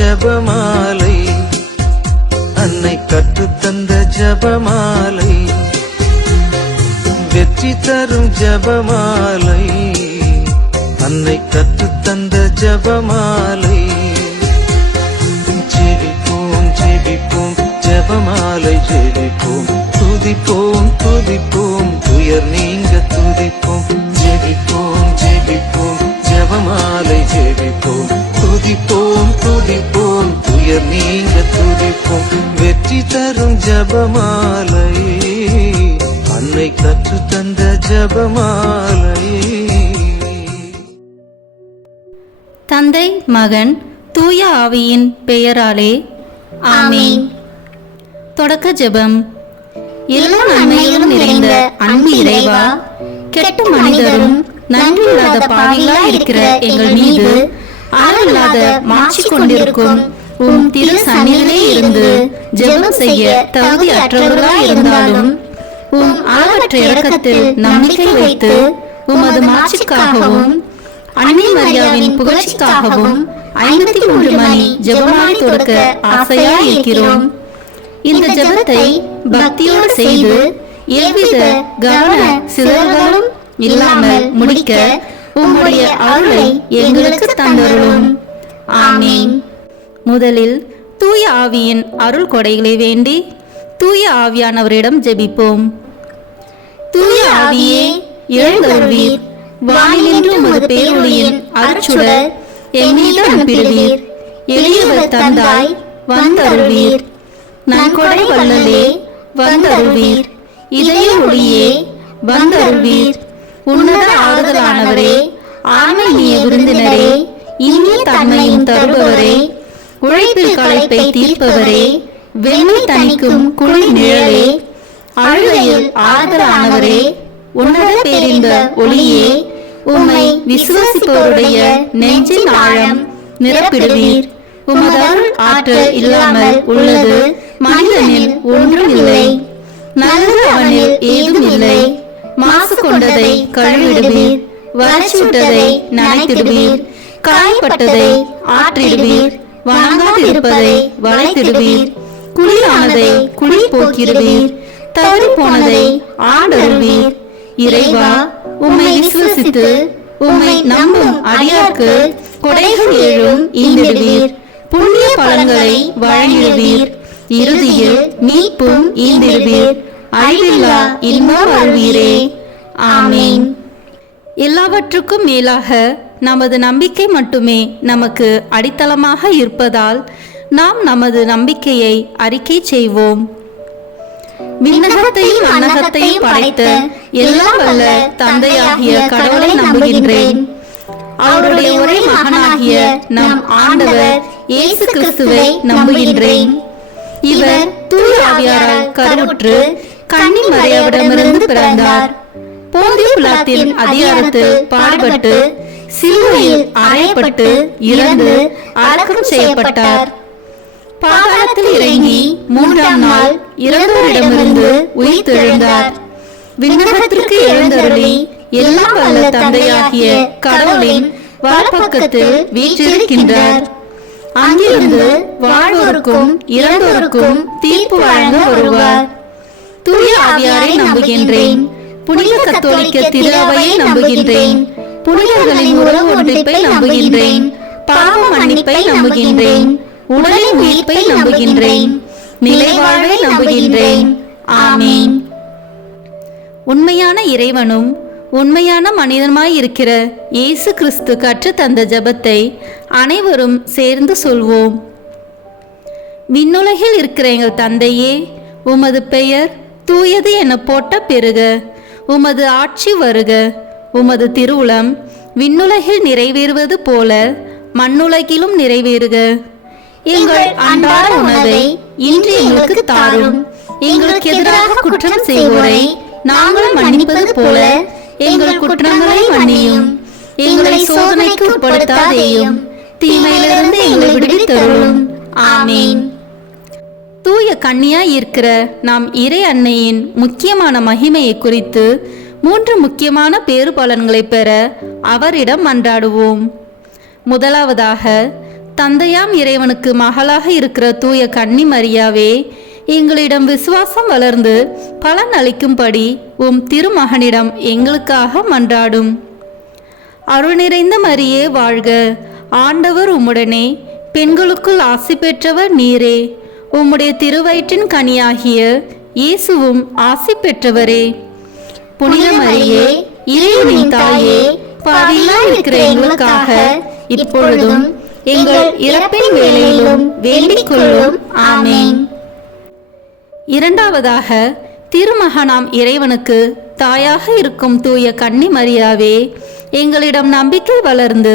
ஜபமாலை, அன்னை கற்றுத்தந்த ஜபமாலை, வெற்றி தரும் ஜபமாலை, அன்னை கற்றுத்தந்த ஜபமாலை. ஜெபிப்போம் ஜெபிப்போம் ஜபமாலை ஜெபிப்போம், துதிப்போம் துதிப்போம் துயர் நீங்க துதிப்போம். ஜெபிப்போம் ஜெபிப்போம் ஜபமாலை ஜெபிப்போம், துதிப்போம் துதிப்போம் துயர் நீங்க துதிப்போம். வெற்றி தரும் ஜபமாலை, அன்னை கற்றுத்தந்த ஜபமாலை. தந்தை மகன் தூய ஆவியின் பெயராலே ஆமென். தொடக்க ஜெபம். எல்லா நன்மைகளும் நிறைந்த அன்பு இறைவா, கெட்ட மனிதரும் நன்றியில்லாத பாவிகளாய் இருக்கிற எங்கள் மீது அளவில்லாத மாட்சி கொண்டிருக்கும் உம் திரு சந்நிதியிலே இருந்து ஜெபம் செய்ய தகுதி அற்றவர்களாய் இருந்தாலும் உம் அளவற்ற இரக்கத்தில் நம்பிக்கை வைத்து உமது மாட்சிக்காகவும் அன்னை மரியாவின் புகழ்ச்சிக்காகவும் 53 மணி ஜெபமாலை தொடக்க ஆசையாய் இருக்கிறோம். இந்த ஜெபத்தை பக்தியோடு செய்து எவ்வித கவன சிதறல்களும் இல்லாமல் முடிக்க உம்முடைய அருளை எங்களுக்கு தந்தருளும். ஆமென். முதலில் தூய ஆவியின் அருள் கொடைகளை வேண்டி தூய ஆவியானவரிடம் ஜெபிப்போம். தூய ஆவியே எழுந்தருள்வீர், வானிலிருந்து உமது பேரொளியின் அருட்சுடர் எம்மீது அனுப்பிடுவீர். எளியவர் தந்தாய் வந்தருள்வீர், நன்கொடை வள்ளலே வந்தருள்வீர், இதய ஒளியே வந்தருள்வீர். உன்னத ஆறுதலானவரே, ஆன்மீக விருந்தினரே, இனிய தன்மையும் தருபவரே, உழைப்பில் களைப்பை தீர்ப்பவரே, வெண்மை தணிக்கும் குளிர் நிழலே, அழுகையில் ஆறுதலானவரே, உன்னத பேரின்ப ஒளியே, உம்மை விசுவாசிப்பவருடைய நெஞ்சின் ஆழம் நிரப்பிடுவீர். உமது அருள் ஆற்றல் இல்லாமல் உள்ளது மனிதனில் ஒன்றும் இல்லை, நல்லது அவனில் ஏதும் இல்லை. மாசு கொண்டதை கழுவிடுவீர், வறட்சிவிட்டதை நனைத்திடுவீர், காயப்பட்டதை ஆற்றிடுவீர், வணங்காதிருப்பதை வளைத்திடுவீர், குளிரானதை குளிர் போக்கிடுவீர், தவறி போனதை ஆண்டருள்வீர். இறைவா, உம்மை விசுவசித்து உம்மை நம்பும் அடியார்க்கு கொடைகள் ஏழும் ஈந்திடுவீர், புண்ணிய பலன்களை வழங்கிடுவீர், இறுதியில் மீட்பும் ஈந்திடுவீர், அழிவில்லா இன்பம் அருள்வீரே. ஆமென். எல்லாவற்றுக்கும் மேலாக நமது நம்பிக்கை மட்டுமே நமக்கு அடித்தளமாக இருப்பதால் நாம் நமது நம்பிக்கையை அறிக்கை செய்வோம். விண்ணகத்தையும் அன்னகத்தையும் படைத்த எல்லாம் வல்ல தந்தையாகிய கடவுளை நம்புகின்றேன். அவருடைய ஒரே மகனாகிய நம் ஆண்டவர் இயேசு கிறிஸ்துவை நம்புகின்றேன். இவர் தூய ஆவியாரால் கருவுற்று கன்னி மரியாவிடமிருந்து பிறந்தார். போந்திய பிலாத்தின் அதிகாரத்தில் பாடுபட்டு சிலுவையில் அறையப்பட்டு இறந்து அடக்கம் செய்யப்பட்டார். பாதாளத்தில் இறங்கி 3ஆம் நாள் இறந்தோரிடமிருந்து உயிர்த்தெழுந்தார். விண்ணகத்திற்கு எழுந்தருளி எல்லாம் வல்ல தந்தையாகிய கடவுளின் வலப்பக்கத்தில் வீற்றிருக்கின்றார். அங்கிருந்து வாழ்வோருக்கும் இறந்தோருக்கும் தீர்ப்பு வழங்க வருவார். தூய ஆவியாரை நம்புகின்றேன். புனித கத்தோலிக்க திரு அவையை நம்புகின்றேன். புனிதர்களின் உறவு ஒன்றிப்பை நம்புகின்றேன். பாவ மன்னிப்பை நம்புகின்றேன். உடலின் உயிர்ப்பை நம்புகின்றேன். நிலை வாழ்வை நம்புகின்றேன். ஆமென். உண்மையான இறைவனும் உண்மையான மனிதனுமாய் இருக்கிற இயேசு கிறிஸ்து கற்று தந்த ஜெபத்தை அனைவரும் சேர்ந்து சொல்வோம். விண்ணுலகில் இருக்கிற எங்கள் தந்தையே, உமது பெயர் தூயது என போட்ட பெருக. உமது ஆட்சி வருக. உமது திருவுளம் விண்ணுலகில் நிறைவேறுவது போல மண்ணுலகிலும் நிறைவேறுக. எங்கள் அன்றாட உணவை இன்று எங்களுக்கு தாரும். எங்களுக்கு எதிராக குற்றம் செய்வோரை நாங்கள் மன்னிப்பது போல எங்கள் குற்றங்களை மன்னியும். எங்களை சோதனைக்கு உட்படுத்தாதேயும், தீமையிலிருந்து எங்களை விடுவித்தருளும். ஆமென். தூய கன்னியாய் இருக்கிற நாம் இறை அன்னையின் முக்கியமான மகிமையை குறித்து 3 முக்கியமான பேறு பலன்களை பெற அவரிடம் மன்றாடுவோம். முதலாவதாக, தந்தையாம் இறைவனுக்கு மகளாக இருக்கிற தூய கன்னி மரியாவே, எங்களிடம் விசுவாசம் வளர்ந்து பலன் அளிக்கும்படி உம் திருமகனிடம் எங்களுக்காக மன்றாடும். அருள் நிறைந்த மரியே வாழ்க, ஆண்டவர் உம்முடனே, பெண்களுக்குள் ஆசி பெற்றவர் நீரே. உம்முடைய திருவயிற்றின் கனியாகிய இயேசுவும் ஆசி பெற்றவரே. புனித மரியே, இறைவனின் தாயே, பாவிகளாய் இருக்கிற எங்களுக்காக இப்பொழுதும் எங்கள் இறப்பின் வேளையிலும் வேண்டிக் கொள்ளும். ஆமேன். இரண்டாவதாக, திருமகனாம் இறைவனுக்கு தாயாக இருக்கும் தூய கன்னி மரியாவே, எங்களிடம் நம்பிக்கை வளர்ந்து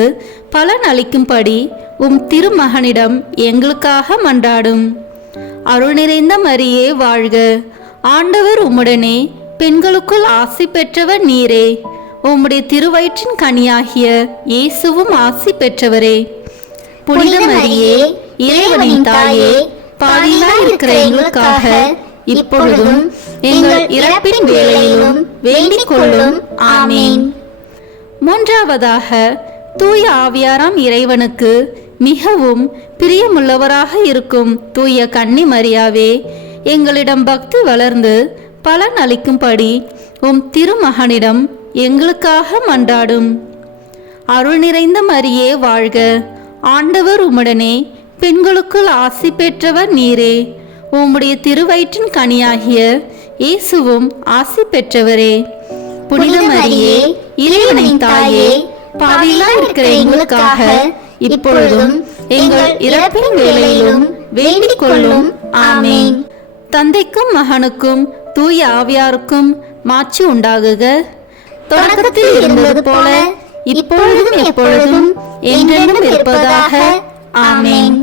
பலன் அளிக்கும்படி உம் திருமகனிடம் எங்களுக்காக மன்றாடும். அருள் நிறைந்த மரியே வாழ்க, ஆண்டவர் உம்முடனே, பெண்களுக்குள் ஆசி பெற்றவர் நீரே. உம்முடைய திருவயிற்றின் கனியாகிய இயேசுவும் ஆசி பெற்றவரே. புனித மரியே, இறைவனின் தாயே, பாவிகளாய் இருக்கிற எங்களுக்காக இப்பொழுதும் எங்கள் இறப்பின் வேளையிலும் வேண்டிக் கொள்ளும். ஆமேன். மூன்றாவதாக, தூய ஆவியாராம் இறைவனுக்கு மிகவும் பிரியமுள்ளவராக இருக்கும் தூய கன்னி மரியாவே, எங்களிடம் பக்தி வளர்ந்து பலன் அளிக்கும்படி உம் திருமகனிடம் எங்களுக்காக மன்றாடும். அருள் நிறைந்த மரியே வாழ்க, ஆண்டவர் உம்முடனே, பெண்களுக்குள் ஆசி பெற்றவர் நீரே. உம்முடைய திருவயிற்றின் கனியாகிய இயேசுவும் ஆசி பெற்றவரே. புனித மரியே, இறைவனின் தாயே, பாவிகளாய் இருக்கிற எங்களுக்காக இப்பொழுதும் எங்கள் இறப்பின் வேளையிலும் வேண்டிக் கொள்ளும். ஆமேன். தந்தைக்கும் மகனுக்கும் தூய ஆவியாருக்கும் மாட்சி உண்டாகுக. தொடக்கத்தில் இருந்தது போல இப்பொழுதும் எப்பொழுதும் என்றென்றும் இருப்பதாக. ஆமேன்.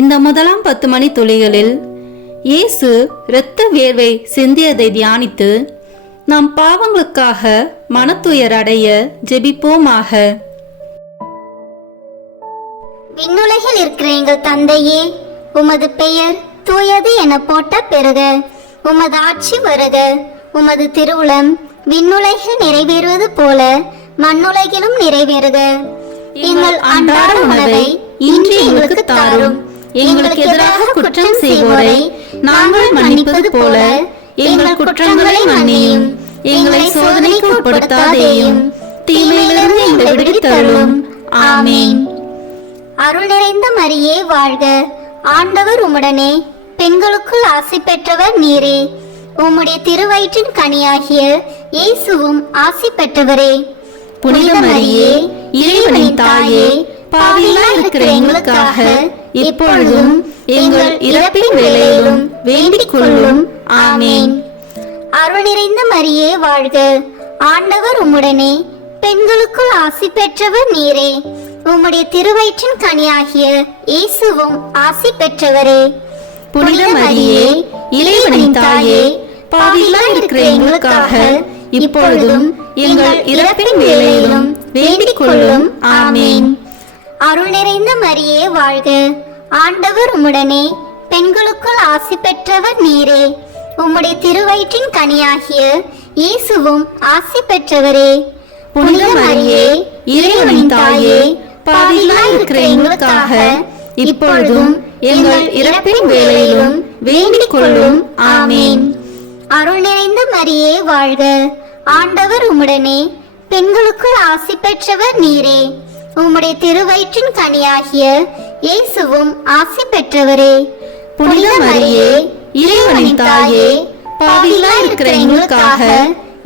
இந்த முதலாம் 10 மணி துளிகளில் இயேசு இரத்த வேர்வை சிந்தியதை தியானித்து நம் பாவங்களுக்காக மனத்துயர் அடைய ஜெபிப்போமாக. விண்ணுலகில் இருக்கிற எங்கள் தந்தையே, உமது பெயர் தூயது என போட்ட பெறுக. உமது ஆட்சி வருக. உமது திருவுளம் விண்ணுலகில் நிறைவேறுவது போல மண்ணுலகிலும் நிறைவேறுக. எங்கள் அன்றாட உணவை இன்று எங்களுக்கு தாரும். எங்களுக்கு எதிராக குற்றம் செய்வோரை நாங்கள் மன்னிப்பது போல எங்கள் குற்றங்களை மன்னியும். எங்களை சோதனைக்கு உட்படுத்தாதேயும், தீமையிலிருந்து எங்களை விடுவித்தருளும். ஆமேன். அருள் நிறைந்த மரியே வாழ்க, ஆண்டவர் உம்முடனே, பெண்களுக்குள் ஆசி பெற்றவர் நீரே. உம்முடைய திருவயிற்றின் கனியாகிய இயேசுவும் ஆசி பெற்றவரே. புனித மரியே, இறைவனின் தாயே, பாவிகளாய் இருக்கிற எங்களுக்காக இப்பொழுதும் எங்கள் இறப்பின் வேளையிலும் வேண்டிக் கொள்ளும். ஆமேன். அருள் நிறைந்த மரியே வாழ்க, ஆண்டவர் உம்முடனே, பெண்களுக்குள் ஆசி பெற்றவர் நீரே. உம்முடைய திருவயிற்றின் கனியாகிய இயேசுவும் ஆசி பெற்றவரே. புனித மரியே, இறைவனின் தாயே, பாவிகளாய் இருக்கிற எங்களுக்காக இப்பொழுதும் எங்கள் இறப்பின் வேளையிலும் வேண்டிக் கொள்ளும். ஆமேன். அருள் நிறைந்த மரியே வாழ்க, ஆண்டவர் உம்முடனே, பெண்களுக்குள் ஆசி பெற்றவர் நீரே. உம்முடைய திருவயிற்றின் கனியாகிய இயேசுவும் ஆசி பெற்றவரே. புனித மரியே, இறைவனின் தாயே, பாவிகளாய் இருக்கிற எங்களுக்காக இப்பொழுதும் எங்கள் இறப்பின் வேளையிலும் வேண்டிக் கொள்ளும். ஆமேன். அருள் நிறைந்த மரியே வாழ்க, ஆண்டவர் உம்முடனே, பெண்களுக்குள் ஆசி பெற்றவர் நீரே. உம்முடைய திருவயிற்றின் கனியாகிய இயேசுவும் ஆசி பெற்றவரே. புனித மரியே, இறைவனின் தாயே, பாவிகளாய் இருக்கிற எங்களுக்காக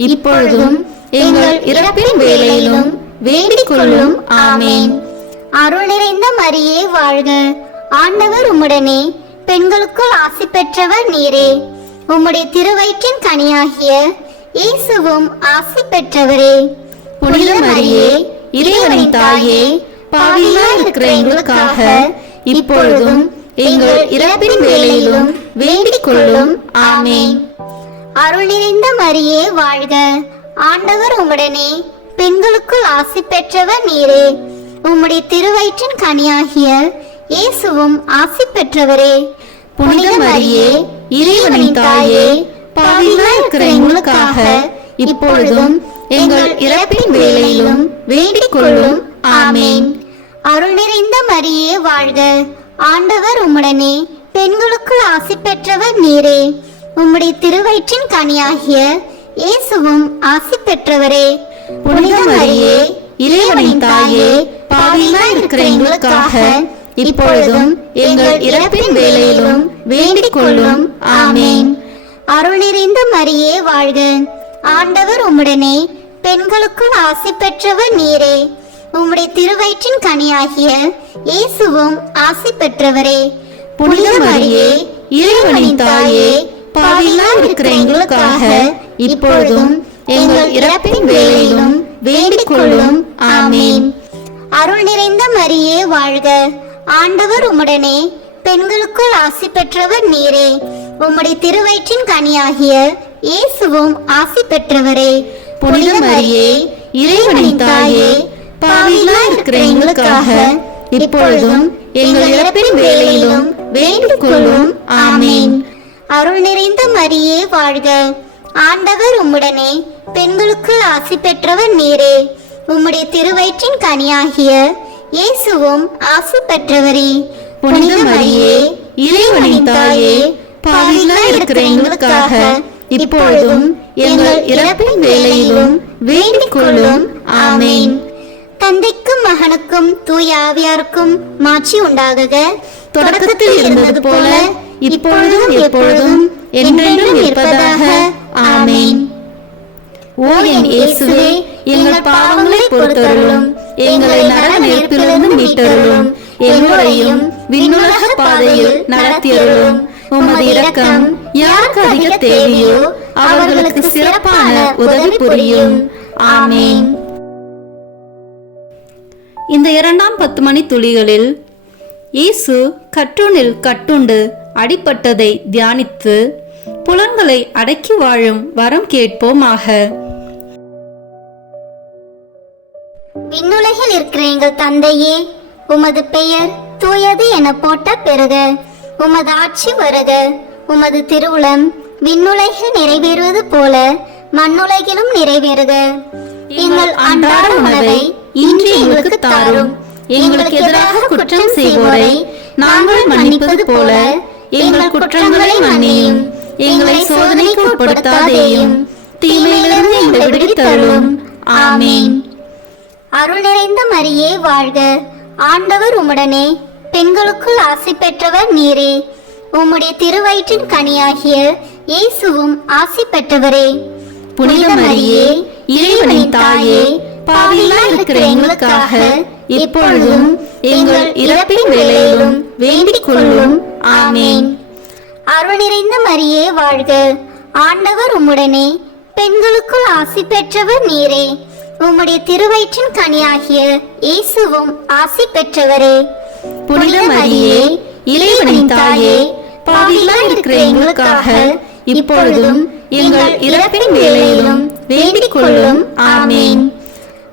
இப்பொழுதும் எங்கள் இறப்பின் வேளையிலும் வேண்டிக் கொள்ளும். ஆமேன். அருள் நிறைந்த மரியே வாழ்க, ஆண்டவர் உம்முடனே, பெண்களுக்குள் ஆசி பெற்றவர் நீரே. உம்முடைய திருவயிற்றின் கனியாகிய இயேசுவும் ஆசி பெற்றவரே. புனித மரியே, இறைவனின் தாயே, பாவிகளாய் இருக்கிற எங்களுக்காக இப்பொழுதும் எங்கள் இறப்பின் வேளையிலும் வேண்டிக் கொள்ளும். ஆமேன். அருள் நிறைந்த மரியே வாழ்க, ஆண்டவர் உம்முடனே, பெண்களுக்குள் ஆசி பெற்றவர் நீரே. உம்முடைய திருவயிற்றின் கனியாகிய இயேசுவும் ஆசி பெற்றவரே. புனித மரியே, இறைவனின் தாயே, பாவிகளாய் இருக்கிற எங்களுக்காக இப்பொழுதும் எங்கள் இறப்பின் வேளையிலும் வேண்டிக் கொள்ளும். ஆமேன். அருள் நிறைந்த மரியே வாழ்க, ஆண்டவர் உம்முடனே, பெண்களுக்குள் ஆசி பெற்றவர் நீரே. உம்முடைய திருவயிற்றின் கனியாகிய இயேசுவும் ஆசி பெற்றவரே. புனித மரியே, இறைவனின் தாயே, பாவிகளாய் இருக்கிற எங்களுக்காக இப்பொழுதும் எங்கள் இறப்பின் வேளையிலும் வேண்டிக் கொள்ளும். ஆமேன். அருள் நிறைந்த மரியே வாழ்க, ஆண்டவர் உம்முடனே, பெண்களுக்குள் ஆசி பெற்றவர் நீரே. உம்முடைய திருவயிற்றின் கனியாகிய இயேசுவும் ஆசி பெற்றவரே. புனித மரியே, இறைவனின் தாயே, பாவிகளாய் இருக்கிற எங்களுக்காக இப்பொழுதும் எங்கள் இறப்பின் வேளையிலும் வேண்டிக் கொள்ளும். ஆமேன். அருள் நிறைந்த மரியே வாழ்க, ஆண்டவர் உம்முடனே, பெண்களுக்குள் ஆசி பெற்றவர் நீரே. உம்முடைய திருவயிற்றின் கனியாகிய இயேசுவும் ஆசி பெற்றவரே. புனித மரியே, இறைவனின் தாயே, பாவிகளாய் இருக்கிற எங்களுக்காக இப்பொழுதும் எங்கள் இறப்பின் வேளையிலும் வேண்டிக் கொள்ளும். ஆமேன். அருள் நிறைந்த மரியே வாழ்க, ஆண்டவர் உம்முடனே, பெண்களுக்குள் ஆசி பெற்றவர் நீரே. உம்முடைய திருவயிற்றின் கனியாகிய இயேசுவும் ஆசி பெற்றவரே. புனித மரியே, இறைவனின் தாயே, பாவிகளாய் இருக்கிற எங்களுக்காக இப்பொழுதும் எங்கள் இறப்பின் வேளையிலும் வேண்டிக் கொள்ளும். ஆமேன். தந்தைக்கும் மகனுக்கும் தூய ஆவியாருக்கும் மாட்சி உண்டாகுக. தொடக்கத்தில் இருந்தது போல இப்பொழுதும் எப்பொழுதும் என்றென்றும் இருப்பதாக. ஆமேன். ஓ என் இயேசுவே, எங்கள் பாவங்களை பொறுத்தருளும், எங்களை நரக நெருப்பிலிருந்து மீட்டருளும், எல்லோரையும் விண்ணுலக பாதையில் நடத்தியருளும். உமது இரக்கம் யாருக்கு அதிக தேவையோ அவர்களுக்கு சிறப்பான உதவி புரியும். ஆமேன். இந்த 2ஆம் 10 மணி துளிகளில் இயேசு கற்றூனில் கட்டுண்டு அடிபட்டதை தியானித்து புலன்களை அடக்கி வாழும் வரம் கேட்போமாக. விண்ணுலகில் இருக்கிற எங்கள் தந்தையே, உமது பெயர் தூயது என போட்ட பெறுக. உமது ஆட்சி வருக. உமது திருவுளம் விண்ணுலகில் நிறைவேறுவது போல மண்ணுலகிலும் நிறைவேறுக. எங்கள் அன்றாட உணவை இன்று எங்களுக்கு தாரும். எங்களுக்கு எதிராக குற்றம் செய்வோரை நாங்கள் மன்னிப்பது போல எங்கள் குற்றங்களை மன்னியும். எங்களை சோதனைக்கு உட்படுத்தாதேயும், தீமையிலிருந்து எங்களை விடுவித்தருளும். ஆமேன். அருள் நிறைந்த மரியே வாழ்க, ஆண்டவர் உம்முடனே, பெண்களுக்குள் ஆசி பெற்றவர் நீரே. உம்முடைய திருவயிற்றின் கனியாகிய இயேசுவும் ஆசி பெற்றவரே. புனித மரியே, இறைவனின் தாயே, பாவிகளாய் இருக்கிற எங்களுக்காக இப்பொழுதும் எங்கள் இறப்பின் வேளையிலும் வேண்டிக் கொள்ளும். ஆமேன். அருள் நிறைந்த மரியே வாழ்க, ஆண்டவர் உம்முடனே, பெண்களுக்குள் ஆசி பெற்றவர் நீரே. உம்முடைய திருவயிற்றின் கனியாகிய இயேசுவும் ஆசி பெற்றவரே. புனித மரியே, இறைவனின் தாயே, பாவிகளாய் இருக்கிற எங்களுக்காக இப்பொழுதும் எங்கள் இறப்பின் வேளையிலும் வேண்டிக் கொள்ளும். ஆமேன்.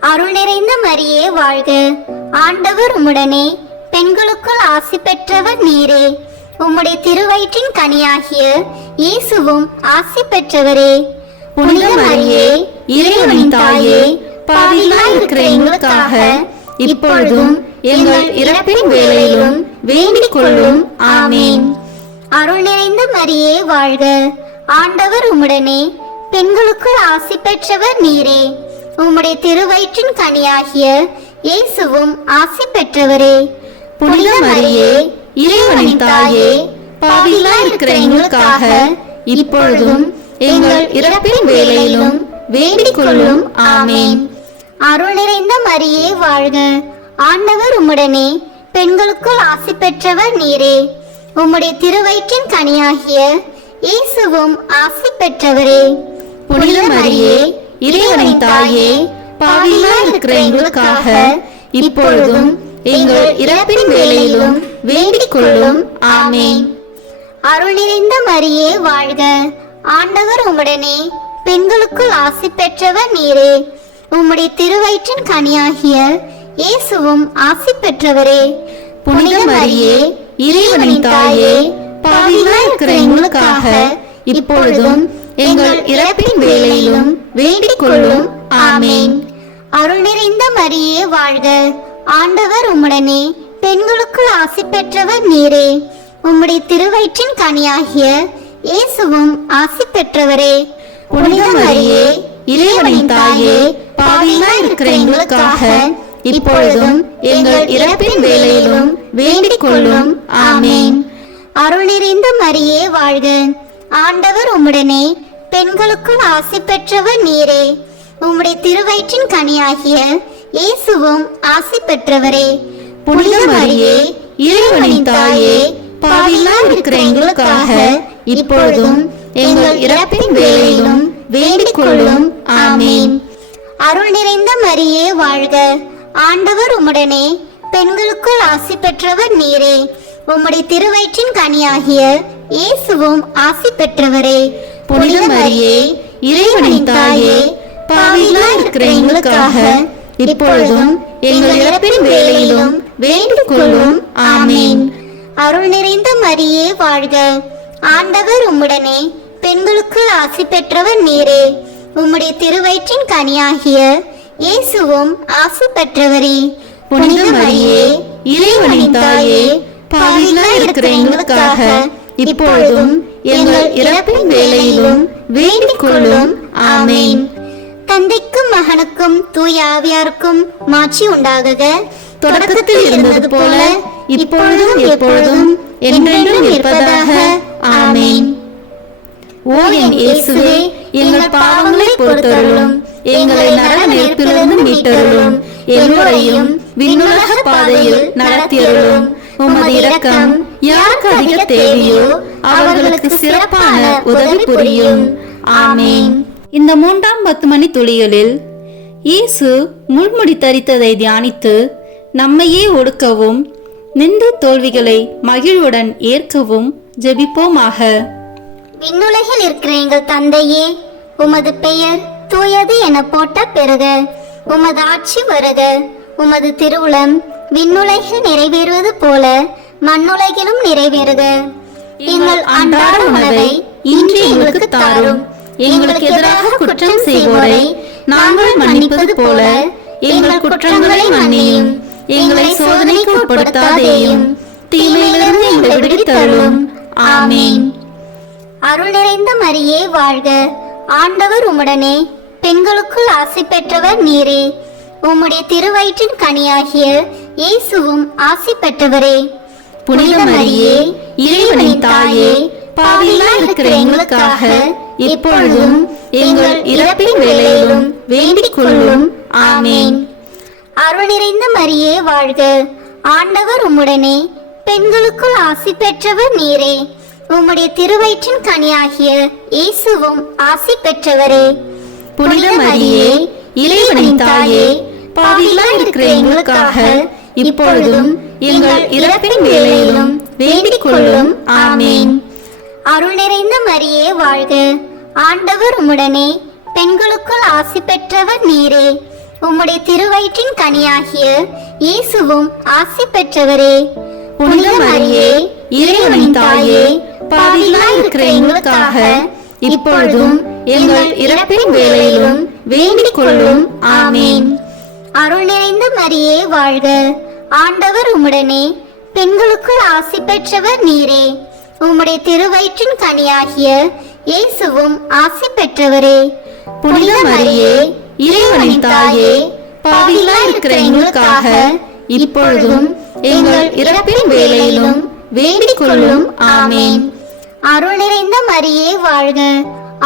அருள் நிறைந்த மரியே வாழ்க, ஆண்டவர் உம்முடனே, பெண்களுக்குள் ஆசி பெற்றவர் நீரே. உம்முடைய திருவயிற்றின் கனியாகிய இயேசுவும் ஆசி பெற்றவரே. புனித மரியே, இறைவனின் தாயே, பாவிகளாய் இருக்கிற எங்களுக்காக இப்பொழுதும் எங்கள் இறப்பின் வேளையிலும் வேண்டிக் கொள்ளும். ஆமேன். அருள் நிறைந்த மரியே வாழ்க, ஆண்டவர் உம்முடனே, பெண்களுக்குள் ஆசி பெற்றவர் நீரே. உம்முடைய திருவயிற்றின் கனியாகிய இயேசுவும் ஆசி பெற்றவரே. புனித மரியே, இறைவனின் தாயே, பாவிகளாய் இருக்கிற எங்களுக்காக இப்பொழுதும் எங்கள் இறப்பின் வேளையிலும் வேண்டிக் கொள்ளும். ஆமேன். அருள் நிறைந்த மரியே வாழ்க, ஆண்டவர் உம்முடனே, பெண்களுக்குள் ஆசி பெற்றவர் நீரே. உம்முடைய திருவயிற்றின் கனியாகிய இயேசுவும் ஆசி பெற்றவரே. புனித மரியே, இறைவனின் தாயே, பாவிகளாய் இருக்கிற எங்களுக்காக இப்பொழுதும் எங்கள் இறப்பின் வேளையிலும் வேண்டிக் கொள்ளும். ஆமேன். அருள் நிறைந்த மரியே வாழ்க, ஆண்டவர் உம்முடனே, பெண்களுக்குள் ஆசி பெற்றவர் நீரே. உம்முடைய திருவயிற்றின் கனியாகிய இயேசுவும் ஆசி பெற்றவரே. புனித மரியே, இறைவனின் தாயே, பாவிகளாய் இருக்கிற எங்களுக்காக இப்பொழுதும் எங்கள் இறப்பின் வேளையிலும் வேண்டிக் கொள்ளும். ஆமேன். அருள் நிறைந்த மரியே வாழ்க, ஆண்டவர் உம்முடனே பெண்களுக்குள் ஆசி பெற்றவர் நீரே. உம்முடைய திருவயிற்றின் கனியாகிய இயேசுவும் ஆசி பெற்றவரே. புனித மரியே, இறைவனின் தாயே, பாவிகளாய் இருக்கிற எங்களுக்காக இப்பொழுதும் எங்கள் இறப்பின் வேளையிலும் வேண்டிக் கொள்ளும். ஆமேன். அருள் நிறைந்த மரியே வாழ்க. ஆண்டவர் உம்முடனே பெண்களுக்குள் ஆசி பெற்றவர் நீரே. உம்முடைய திருவயிற்றின் கனியாகிய இயேசுவும் ஆசி பெற்றவரே. புனித மரியே, இறைவனின் தாயே, பாவிகளாய் இருக்கிற எங்களுக்காக இப்பொழுதும் எங்கள் இறப்பின் வேளையிலும் வேண்டிக் கொள்ளும். ஆமேன். அருள் நிறைந்த மரியே வாழ்க. ஆண்டவர் உம்முடனே பெண்களுக்குள் ஆசி பெற்றவர் நீரே. உம்முடைய திருவயிற்றின் கனியாகிய இயேசுவும் ஆசி பெற்றவரே. புனித மரியே, இறைவனின் தாயே, பாவிகளாய் இருக்கிற எங்களுக்காக இப்பொழுதும் எங்கள் இறப்பின் வேளையிலும் வேண்டிக் கொள்ளும். ஆமேன். அருள் நிறைந்த மரியே வாழ்க. ஆண்டவர் உம்முடனே பெண்களுக்குள் ஆசி பெற்றவர் நீரே. உம்முடைய திருவயிற்றின் கனியாகிய இயேசுவும் ஆசி பெற்றவரே. புனித மரியே, இறைவனின் தாயே, பாவிகளாய் இருக்கிற எங்களுக்காக இப்பொழுதும் எங்கள் இறப்பின் வேளையிலும் வேண்டிக் கொள்ளும். ஆமேன். தந்தைக்கும் மகனுக்கும் தூய ஆவியாருக்கும் மாட்சி உண்டாகுக. தொடக்கத்தில் இருந்தது போல இப்பொழுதும் எப்பொழுதும் என்றென்றும் இருப்பதாக. ஆமேன். ஓ என் இயேசுவே, எங்கள் பாவங்களை பொறுத்தருளும், எங்களை நரக நெருப்பிலிருந்து மீட்டருளும், எல்லோரையும் விண்ணுலக பாதையில் நடத்தியருளும். உமது இரக்கம் யாருக்கு அதிக தேவையோ அவர்களுக்கு சிறப்பான உதவி புரியும். ஆமேன். இந்த 3ஆம் 10 மணி துளிகளில் இயேசு முள்முடி தரித்ததை தியானித்து நம்மையே ஒடுக்கவும் நின்ற தோல்விகளை மகிழ்வுடன் ஏற்கவும் ஜெபிப்போமாக. விண்ணுலகில் இருக்கிற எங்கள் தந்தையே, உமது பெயர் தூயது என போட்ட பெறுக. உமது ஆட்சி வருக. உமது திருவுளம் விண்ணுலகில் நிறைவேறுவது போல மண்ணுலகிலும் நிறைவேறுக. எங்கள் அன்றாட உணவை இன்று எங்களுக்கு தாரும். எங்களுக்கு எதிராக குற்றம் செய்வோரை நாங்கள் மன்னிப்பது போல எங்கள் குற்றங்களை மன்னியும். எங்களை சோதனைக்கு உட்படுத்தாதேயும், தீமையிலிருந்து எங்களை விடுவித்தருளும். ஆமேன். அருள் நிறைந்த மரியே வாழ்க. ஆண்டவர் உம்முடனே பெண்களுக்குள் ஆசி பெற்றவர் நீரே. உம்முடைய திருவயிற்றின் கனியாகிய இயேசுவும் ஆசி பெற்றவரே. புனித மரியே, இறைவனின் தாயே, பாவிகளாய் இருக்கிற எங்களுக்காக இப்பொழுதும் எங்கள் இறப்பின் வேளையிலும் வேண்டிக் கொள்ளும். ஆமேன். அருள் நிறைந்த மரியே வாழ்க. ஆண்டவர் உம்முடனே பெண்களுக்குள் ஆசி பெற்றவர் நீரே. உம்முடைய திருவயிற்றின் கனியாகிய இயேசுவும் ஆசி பெற்றவரே. புனித மரியே, இறைவனின் தாயே, பாவிகளாய் இருக்கிற எங்களுக்காக இப்பொழுதும் எங்கள் இறப்பின் வேளையிலும் வேண்டிக் கொள்ளும். ஆமேன். அருள் நிறைந்த மரியே வாழ்க. ஆண்டவர் உம்முடனே பெண்களுக்குள் ஆசி பெற்றவர் நீரே. உம்முடைய திருவயிற்றின் கனியாகிய இயேசுவும் ஆசி பெற்றவரே. புனித மரியே, இறைவனின் தாயே, பாவிகளாய் இருக்கிற எங்களுக்காக இப்பொழுதும் எங்கள் இறப்பின் வேளையிலும் வேண்டிக் கொள்ளும். ஆமேன். அருள் நிறைந்த மரியே வாழ்க. ஆண்டவர் உம்முடனே பெண்களுக்குள் ஆசி பெற்றவர் நீரே. உம்முடைய திருவயிற்றின் கனியாகிய இயேசுவும் ஆசி பெற்றவரே. புனித மரியே, இறைவனின் தாயே, பாவிகளாய் இருக்கிற எங்களுக்காக இப்பொழுதும் எங்கள் இறப்பின் வேளையிலும் வேண்டிக் கொள்ளும். ஆமேன். அருள் நிறைந்த மரியே வாழ்க.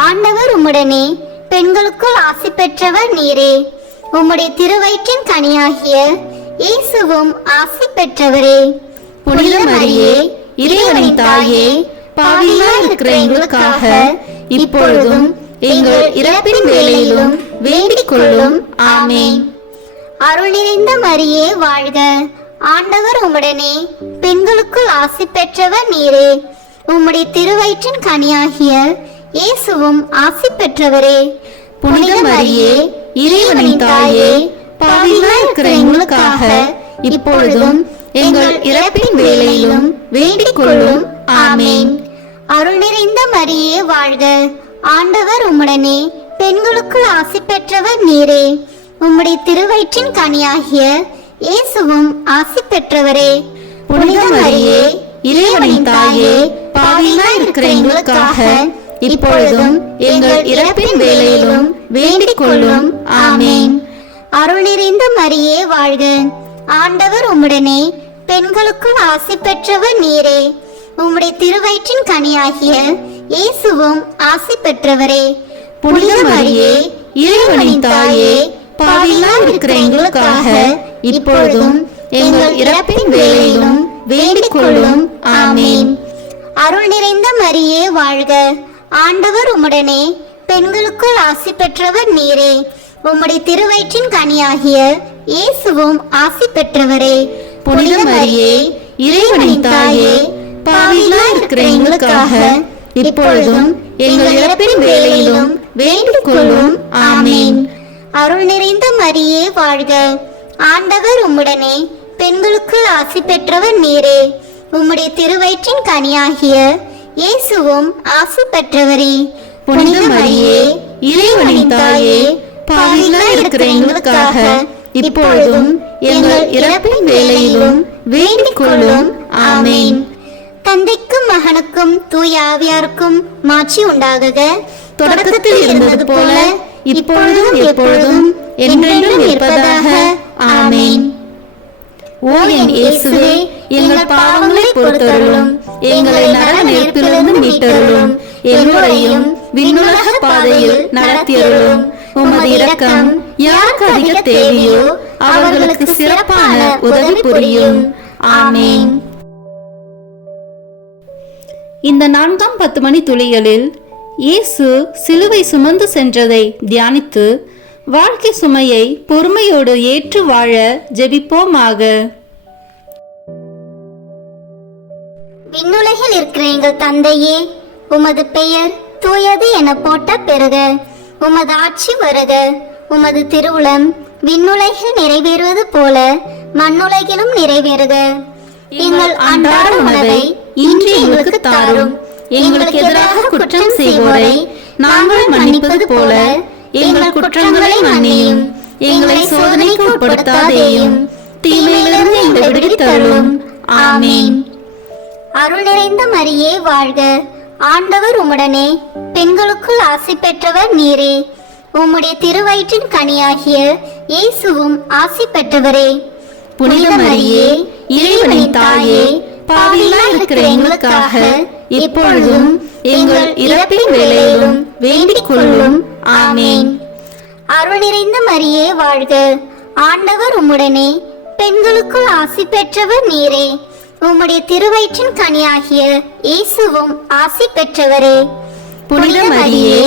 ஆண்டவர் உம்முடனே பெண்களுக்குள் ஆசி பெற்றவர் நீரே. உம்முடைய திருவயிற்றின் கனியாகிய இயேசுவும் ஆசி பெற்றவரே. புனித மரியே, இறைவனின் தாயே, பாவிகளாய் இருக்கிற எங்களுக்காக இப்பொழுதும் எங்கள் இறப்பின் வேளையிலும் வேண்டிக் கொள்ளும். ஆமேன். அருள் நிறைந்த மரியே வாழ்க. ஆண்டவர் உம்முடனே பெண்களுக்குள் ஆசி பெற்றவர் நீரே. உம்முடைய திருவயிற்றின் கனியாகிய இயேசுவும் ஆசி பெற்றவரே. புனித மரியே, இறைவனின் தாயே, பாவிகளாய் இருக்கிற எங்களுக்காக இப்பொழுதும் எங்கள் இறப்பின் வேளையிலும் வேண்டிக் கொள்ளும். ஆமேன். அருள் நிறைந்த மரியே வாழ்க. ஆண்டவர் உம்முடனே பெண்களுக்குள் ஆசி பெற்றவர் நீரே. உம்முடைய திருவயிற்றின் கனியாகிய இயேசுவும் ஆசி பெற்றவரே. புனித மரியே, இறைவனின் தாயே, பாவிகளாய் இருக்கிற எங்களுக்காக இப்பொழுதும் எங்கள் இறப்பின் வேளையிலும் வேண்டிக் கொள்ளும். ஆமென். அருள் நிறைந்த மரியே வாழ்க. ஆண்டவர் உம்முடனே, பெண்களுக்குள் ஆசி பெற்றவர் நீரே. உம்முடைய திருவயிற்றின் கனியாகிய இயேசுவும் ஆசி பெற்றவரே. புனித மரியே, இறைவனின் தாயே, பாவிகளாய் இருக்கிற எங்களுக்காக இப்பொழுதும் எங்கள் இறப்பின் வேளையிலும் வேண்டிக் கொள்ளும். ஆமென். அருள் நிறைந்த மரியே வாழ்க. ஆண்டவர் உம்முடனே, பெண்களுக்குள் ஆசி பெற்றவர் நீரே. உம்முடைய திருவயிற்றின் கனியாகிய இயேசுவும் ஆசி பெற்றவரே. புனித மரியே, இறைவனின் தாயே, பாவிகளாய் இருக்கிற எங்களுக்காக இப்பொழுதும் எங்கள் இறப்பின் வேளையிலும் வேண்டிக் கொள்ளும். ஆமென். அருள் நிறைந்த மரியே வாழ்க. ஆண்டவர் உம்முடனே, பெண்களுக்குள் ஆசி பெற்றவர் நீரே. உம்முடைய திருவயிற்றின் கனியாகிய இயேசுவும் ஆசி பெற்றவரே. புனித மரியே, இறைவனின் தாயே, பாவிகளாய் இருக்கிற எங்களுக்காக இப்பொழுதும் எங்கள் இறப்பின் வேளையிலும் வேண்டிக் கொள்ளும். ஆமென். தந்தைக்கும் மகனுக்கும் தூய ஆவியாருக்கும் மாட்சி உண்டாகுக. தொடக்கத்தில் இருந்தது போல இப்பொழுதும் எப்பொழுதும் என்றென்றும் இருப்பதாக. ஆமென். ஓ என் இயேசுவே, எங்கள் பாவங்களை பொறுத்தருளும், எங்களை நரக நெருப்பிலிருந்து மீட்டருளும், எல்லோரையும் விண்ணுலக பாதையில் நடத்தியருளும். உமது இரக்கம் யாருக்கு அதிக தேவையோ அவர்களுக்கு சிறப்பான உதவி புரியும். ஆமென். இந்த 4ஆம் 10 மணி துளிகளில் இயேசு சிலுவை சுமந்து சென்றதை தியானித்து வாழ்க்கை சுமையை பொறுமையோடு ஏற்று வாழ ஜெபிப்போமாக. விண்ணுலகில் இருக்கிற எங்கள் தந்தையே, உமது பெயர் தூயது என போட்ட பெறுக. உமது ஆட்சி வருக. உமது திருவுளம் விண்ணுலகில் நிறைவேறுவது போல மண்ணுலகிலும் நிறைவேறுக. எங்கள் அன்றாட உணவை இன்று எங்களுக்கு தாரும். எங்களுக்கு எதிராக குற்றம் செய்வோரை நாங்கள் மன்னிப்பது போல எங்கள் குற்றங்களை மன்னியும். எங்களை சோதனைக்கு உட்படுத்தாதேயும், தீமையிலிருந்து எங்களை விடுவித்தருளும். ஆமென். அருள் நிறைந்த மரியே வாழ்க. ஆண்டவர் உம்முடனே, பெண்களுக்குள் ஆசி பெற்றவர் நீரே. உம்முடைய திருவயிற்றின் கனியாகிய இயேசுவும் ஆசி பெற்றவரே. புனித மரியே, இறைவனின் தாயே, பாவிகளாய் இருக்கிற எங்களுக்காக இப்பொழுதும் எங்கள் இறப்பின் வேளையிலும் வேண்டிக் கொள்ளும். ஆமென். அருள் நிறைந்த மரியே வாழ்க. ஆண்டவர் உம்முடனே, பெண்களுக்குள் ஆசி பெற்றவர் நீரே. உம்முடைய திருவயிற்றின் கனியாகிய இயேசுவும் ஆசி பெற்றவரே. புனித மரியே,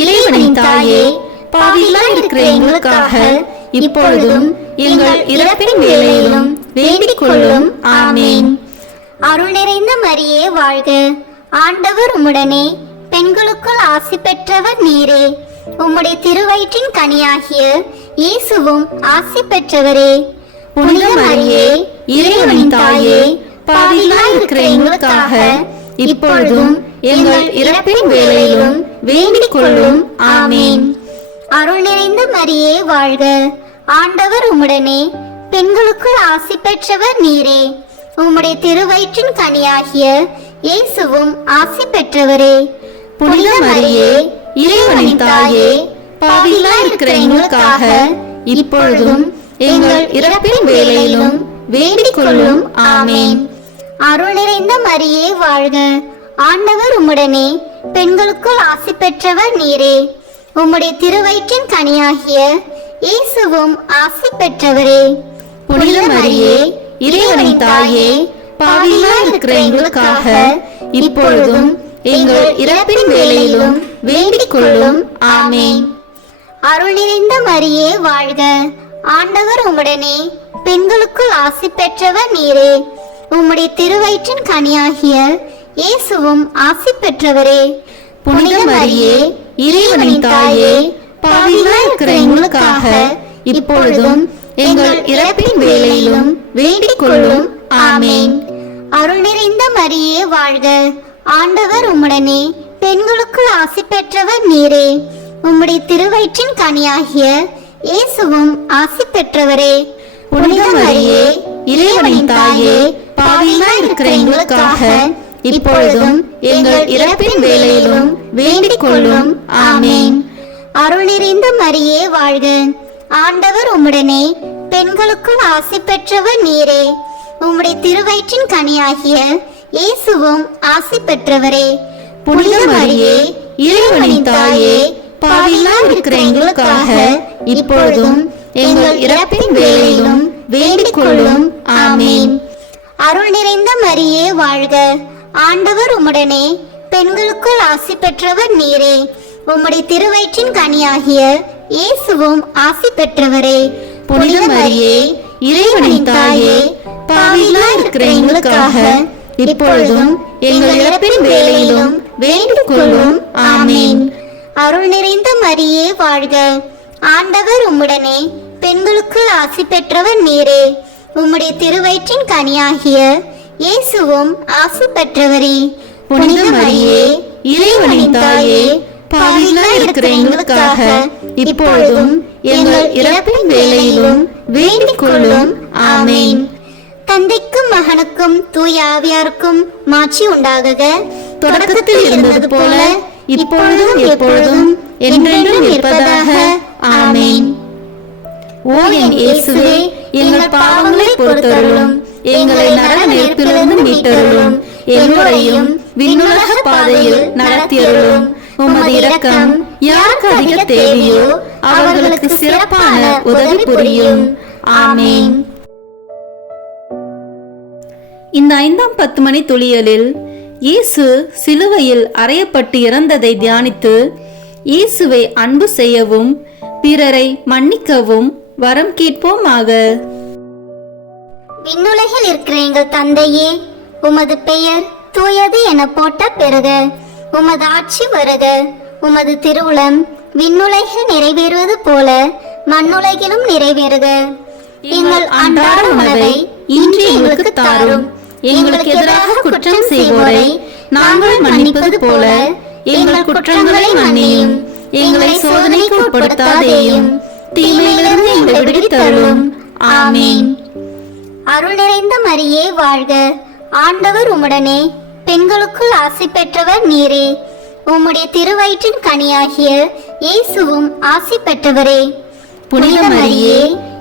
இறைவனின் தாயே, பாவிகளாய் இருக்கிற எங்களுக்காக இப்பொழுதும் எங்கள் இறப்பின் வேளையிலும் வேண்டிக் கொள்ளும். ஆமென். அருள் நிறைந்த மரியே வாழ்க. ஆண்டவர் உம்முடனே, பெண்களுக்குள் ஆசி பெற்றவர் நீரே. உம்முடைய திருவயிற்றின் கனியாகிய இயேசுவும் ஆசி பெற்றவரே. புனித மரியே, இறைவனின் தாயே, பாவிகளாய் இருக்கிற எங்களுக்காக இப்பொழுதும் எங்கள் இறப்பின் வேளையிலும் வேண்டிக் கொள்ளும். ஆமென். அருள் நிறைந்த மரியே வாழ்க. ஆண்டவர் உம்முடனே, பெண்களுக்குள் ஆசி பெற்றவர் நீரே. உம்முடைய திருவயிற்றின் கனியாகிய இயேசுவும் ஆசி பெற்றவரே. புனித மரியே, இறைவனின் தாயே, பாவிகளாய் இருக்கிற எங்களுக்காக இப்பொழுதும் எங்கள் இறப்பின் வேளையிலும் வேண்டிக் கொள்ளும். ஆமென். அருள் நிறைந்த மரியே வாழ்க. ஆண்டவர் உம்முடனே, பெண்களுக்குள் ஆசி பெற்றவர் நீரே. உம்முடைய திருவயிற்றின் கனியாகிய இயேசுவும் ஆசி பெற்றவரே. புனித மரியே, இறைவனின் தாயே, பாவிகளாய் இருக்கிற எங்களுக்காக இப்பொழுதும் எங்கள் இறப்பின் வேளையிலும் வேண்டிக் கொள்ளும். ஆமென். அருள் நிறைந்த மரியே வாழ்க. ஆண்டவர் உம்முடனே, பெண்களுக்குள் ஆசி பெற்றவர் நீரே. உம்முடைய திருவயிற்றின் கனியாகிய இயேசுவும் ஆசி பெற்றவரே. புனித மரியே, இறைவனின் தாயே, பாவிகளாய் இருக்கிற எங்களுக்காக இப்பொழுதும் எங்கள் இறப்பின் வேளையிலும் வேண்டிக் கொள்ளும். ஆமென். அருள் நிறைந்த மரியே வாழ்க. ஆண்டவர் உம்முடனே, பெண்களுக்குள் ஆசி பெற்றவர் நீரே. உம்முடைய திருவயிற்றின் கனியாகிய இயேசுவும் ஆசி பெற்றவரே. புனித மரியே இறைவனின் தாயே பாவிகளாய் இருக்கிற எங்களுக்காக இப்பொழுதும் எங்கள் இறப்பின் வேளையிலும் வேண்டிக் கொள்ளும். ஆமேன். அருள் நிறைந்த மரியே வாழ்க. ஆண்டவர் உம்முடனே, பெண்களுக்குள் ஆசி பெற்றவர் நீரே. உம்முடைய திருவயிற்றின் கனியாகிய இயேசுவும் ஆசி பெற்றவரே. புனித மரியே இறைவனின் தாயே பாவிகளாய் இருக்கிற எங்களுக்காக இப்பொழுதும் எங்கள் இறப்பின் வேளையிலும் வேண்டிக் கொள்ளும். ஆமேன். அருள் நிறைந்த மரியே வாழ்க. ஆண்டவர் உம்முடனே, பெண்களுக்குள் ஆசி பெற்றவர் நீரே. உம்முடைய திருவயிற்றின் கனியாகிய இயேசுவும் ஆசி பெற்றவரே. புனித மரியே இறைவனின் தாயே பாவிகளாய் இருக்கிற எங்களுக்காக இப்பொழுதும் எங்கள் இறப்பின் வேளையிலும் வேண்டிக் கொள்ளும். ஆமேன். அருள் நிறைந்த மரியே வாழ்க. ஆண்டவர் உம்முடனே, பெண்களுக்குள் ஆசி பெற்றவர் நீரே. உம்முடைய திருவயிற்றின் கனியாகிய இயேசுவும் ஆசி பெற்றவரே. புனித மரியே இறைவனின் தாயே பாவிகளாய் இருக்கிற எங்களுக்காக இப்பொழுதும் எங்கள் இறப்பின் வேளையிலும் வேண்டிக் கொள்ளும். ஆமேன். தந்தைக்கும் மகனுக்கும் தூய ஆவியாருக்கும் மாட்சி உண்டாகுக. தொடக்கத்தில் இருந்தது போல இப்பொழுதும் எப்பொழுதும் என்றென்றும் இருப்பதாக. ஆமேன். ஓ என் இயேசுவே, எங்கள் பாவங்களை பொறுத்தருளும், எங்களை நரக நெருப்பிலிருந்து மீட்டருளும், எல்லோரையும் விண்ணுலக பாதையில் நடத்தியருளும். உமது இரக்கம் யாருக்கு அதிக தேவையோ அவர்களுக்கு சிறப்பான உதவி புரியும். ஆமேன். இந்த 5ஆம் 10 மணி துளியலில் இயேசு சிலுவையில் அறையப்பட்டு இறந்ததை தியானித்து இயேசுவை அன்பு செய்யவும் பிறரை மன்னிக்கவும் வரம் கேட்போமாக. விண்ணுலகில் இருக்கிற எங்கள் தந்தையே, உமது பெயர் தூயது என போட்ட பெறுக. உமது ஆட்சி வருக. உமது திருவுளம் விண்ணுலகில் நிறைவேறுவது போல மண்ணுலகிலும் நிறைவேறுக. எங்கள் அன்றாட உணவை இன்று எங்களுக்கு தாரும். எங்களுக்கு எதிராக குற்றம் செய்வோரை நாங்கள் மன்னிப்பது போல எங்கள் குற்றங்களை மன்னியும். எங்களை சோதனைக்கு உட்படுத்தாதேயும், தீமையிலிருந்து எங்களை விடுவித்தருளும். ஆமீன். அருள் நிறைந்த மரியே வாழ்க. ஆண்டவர் உம்முடனே, பெண்களுக்குள் ஆசி பெற்றவர் நீரே. உம்முடைய திருவயிற்றின் கனியாகிய இயேசுவும் ஆசி பெற்றவரே. புனித மரியே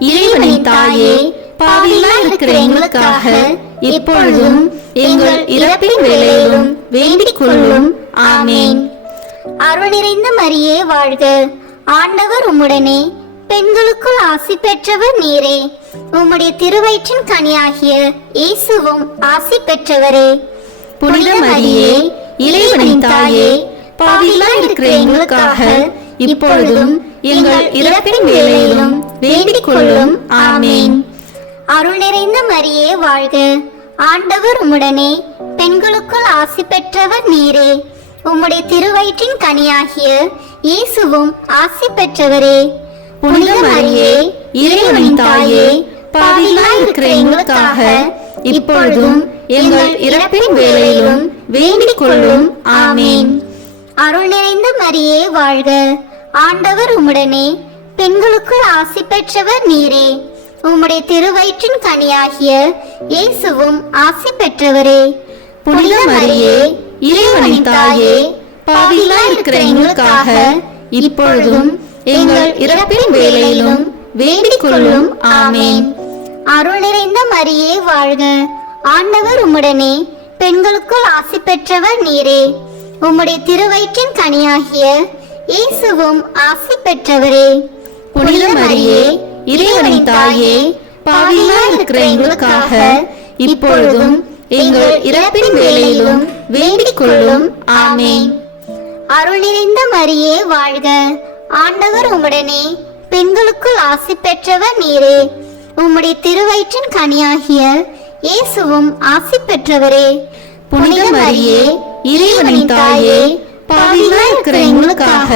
இறைவனின் தாயே பாவிகளாய் இருக்கிற எங்களுக்காக இப்பொழுதும் எங்கள் இறப்பின் வேளையிலும் வேண்டிக் கொள்ளும். ஆமேன். அருள் நிறைந்த மரியே வாழ்க. ஆண்டவர் உம்முடனே, பெண்களுக்குள் ஆசி பெற்றவர் நீரே. உம்முடைய திருவயிற்றின் கனியாகிய இயேசுவும் ஆசி பெற்றவரே. புனித மரியே இறைவனின் தாயே பாவிகளாய் இருக்கிற எங்களுக்காக இப்பொழுதும் எங்கள் இறப்பின் வேளையிலும் வேண்டிக் கொள்ளும். ஆமேன். அருள் நிறைந்த மரியே வாழ்க. ஆண்டவர் உம்முடனே, பெண்களுக்குள் ஆசி பெற்றவர் நீரே. உம்முடைய திருவயிற்றின் கனியாகிய இயேசுவும் ஆசி பெற்றவரே. புனித மரியே இறைவனின் தாயே பாவிகளாய் இருக்கிற எங்களுக்காக இப்பொழுதும் எங்கள் இறப்பின் வேளையிலும் வேண்டிக் கொள்ளும். ஆமேன். அருள் நிறைந்த மரியே வாழ்க. ஆண்டவர் உம்முடனே, பெண்களுக்குள் ஆசி பெற்றவர் நீரே. உம்முடைய திருவயிற்றின் கனியாகிய இயேசுவும் ஆசி பெற்றவரே. புனித மரியே இறைவனின் தாயே பாவிகளாய் இருக்கிற எங்களுக்காக இப்பொழுதும் எங்கள் இறப்பின் வேளையிலும் வேண்டிக் கொள்ளும். ஆமேன். அருள் நிறைந்த மரியே வாழ்க. ஆண்டவர் உம்முடனே, பெண்களுக்குள் ஆசி பெற்றவர் நீரே. உம்முடைய திருவயிற்றின் கனியாகிய இயேசுவும் ஆசி பெற்றவரே. புனித மரியே இறைவனின் தாயே பாவிகளாய் இருக்கிற எங்களுக்காக இப்பொழுதும் எங்கள் இறப்பின் வேளையிலும் வேண்டிக் கொள்ளும். ஆமேன். அருள் நிறைந்த மரியே வாழ்க. ஆண்டவர் உம்முடனே, பெண்களுக்குள் ஆசி பெற்றவர் நீரே. உம்முடைய திருவயிற்றின் கனியாகிய இயேசுவும் ஆசி பெற்றவரே. புனித மரியே இறைவனின் தாயே பாவிகளாய் இருக்கிற எங்களுக்காக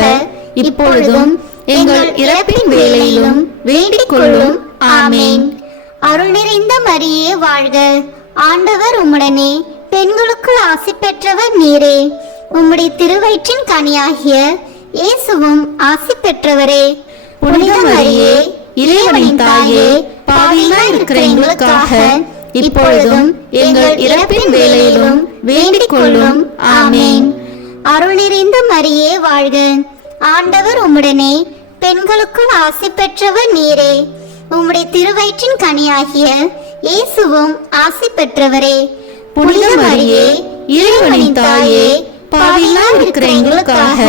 இப்பொழுதும் எங்கள் இறப்பின் வேளையிலும் வேண்டிக் கொள்ளும். ஆமேன். அருள் நிறைந்த மரியே வாழ்க. ஆண்டவர் உம்முடனே, பெண்களுக்குள் ஆசி பெற்றவர் நீரே. உம்முடைய திருவயிற்றின் கனியாகிய இயேசுவும் ஆசி பெற்றவரே. புனித மரியே இறைவனின் தாயே பாவிகளாய் இருக்கிற எங்களுக்காக இப்பொழுதும் எங்கள் இறப்பின் வேளையிலும் வேண்டிக் கொள்ளும். ஆமென். அருள் நிறைந்த மரியே வாழ்க, ஆண்டவர் உம்முடனே, பெண்களுக்குள் ஆசி பெற்றவர் நீரே. உம்முடைய திருவயிற்றின் கனியாகிய இயேசுவும் ஆசி பெற்றவரே. புனித மரியே, இறைவனின் தாயே, பாவிகளாய் இருக்கிற எங்களுக்காக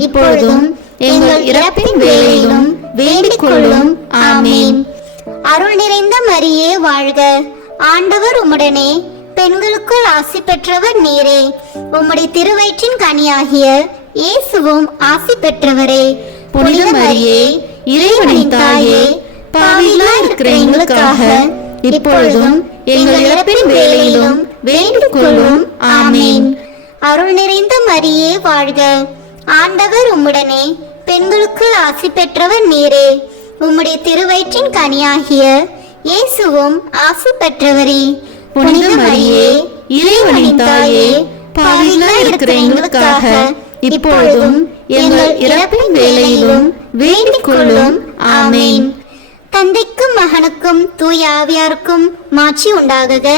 இப்பொழுதும் எங்கள் இறப்பின் வேளையிலும் வேண்டிக் கொள்ளும். ஆமென். அருள் நிறைந்த மரியே வாழ்க, ஆண்டவர் உம்முடனே, பெண்களுக்குள் ஆசி பெற்றவர் நீரே. உம்முடைய திருவயிற்றின் கனியாகிய இயேசுவும் ஆசி பெற்றவரே. புனித மரியே, இறைவனின் தாயே, பாவிகளாய் இருக்கிற எங்களுக்காக இப்பொழுதும் எங்கள் இறப்பின் வேளையிலும் வேண்டிக் கொள்ளும். ஆமென். அருள் நிறைந்த மரியே வாழ்க, ஆண்டவர் உம்முடனே, பெண்களுக்குள் ஆசி பெற்றவர் நீரே. உம்முடைய திருவயிற்றின் கனியாகிய இயேசுவும் ஆசி பெற்றவரே. புனித மரியே, இறைவனின் தாயே, பாவிகளாய் இருக்கிற எங்களுக்காக இப்பொழுதும் எங்கள் இறப்பின் வேளையிலும் வேண்டிக் கொள்ளும். ஆமென். தந்தைக்கும் மகனுக்கும் தூய ஆவியாருக்கும் மாட்சி உண்டாகுக.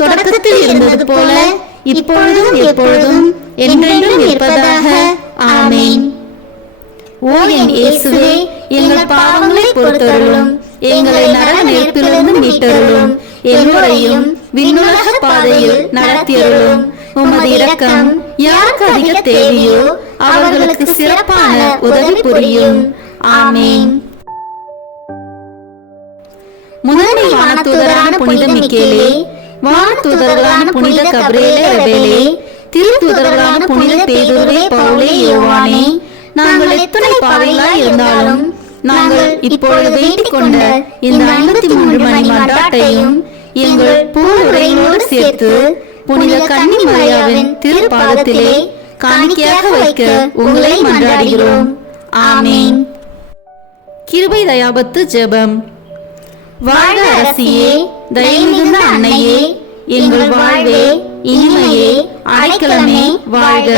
தொடக்கத்தில் இருந்தது போல இப்பொழுதும் எப்பொழுதும் என்றென்றும் இருப்பதாக. ஆமென். ஓ என் இயேசுவே, எங்கள் பாவங்களை பொறுத்தருளும், எங்களை நரக நெருப்பிலிருந்து மீட்டருளும், எல்லோரையும் விண்ணுலக பாதையில் நடத்தியருளும். உமது இரக்கம் யாருக்கு அதிக தேவையோ அவர்களுக்கு சிறப்பான உதவி புரியும். ஆமென். முதன்மை வானதூதரான புனித மிக்கேலே, வானதூதர்களான புனித கபிரியேலே ரபேலே, திருத்தூதர்களான புனித பேதுருவே, பவுலே, யோவானே, நாங்கள் எத்தனை பாவிகளாய் இருந்தாலும் நாங்கள் இப்பொழுது வேண்டிக் கொண்ட இந்த 53 மணி மன்றாட்டையும் எங்கள் பூவுரையோடு சேர்த்து புனித கன்னி மரியாவின் திருப்பாதத்திலே காணிக்கையாக வைக்க உங்களை மன்றாடுகிறோம். ஆமென். கிருபை தயாபத்து ஜெபம். வாழ்க அரசியே, தயை மிகுந்த அன்னையே, எங்கள் வாழ்வே, இனிமையே, அடைக்கலமே வாழ்க.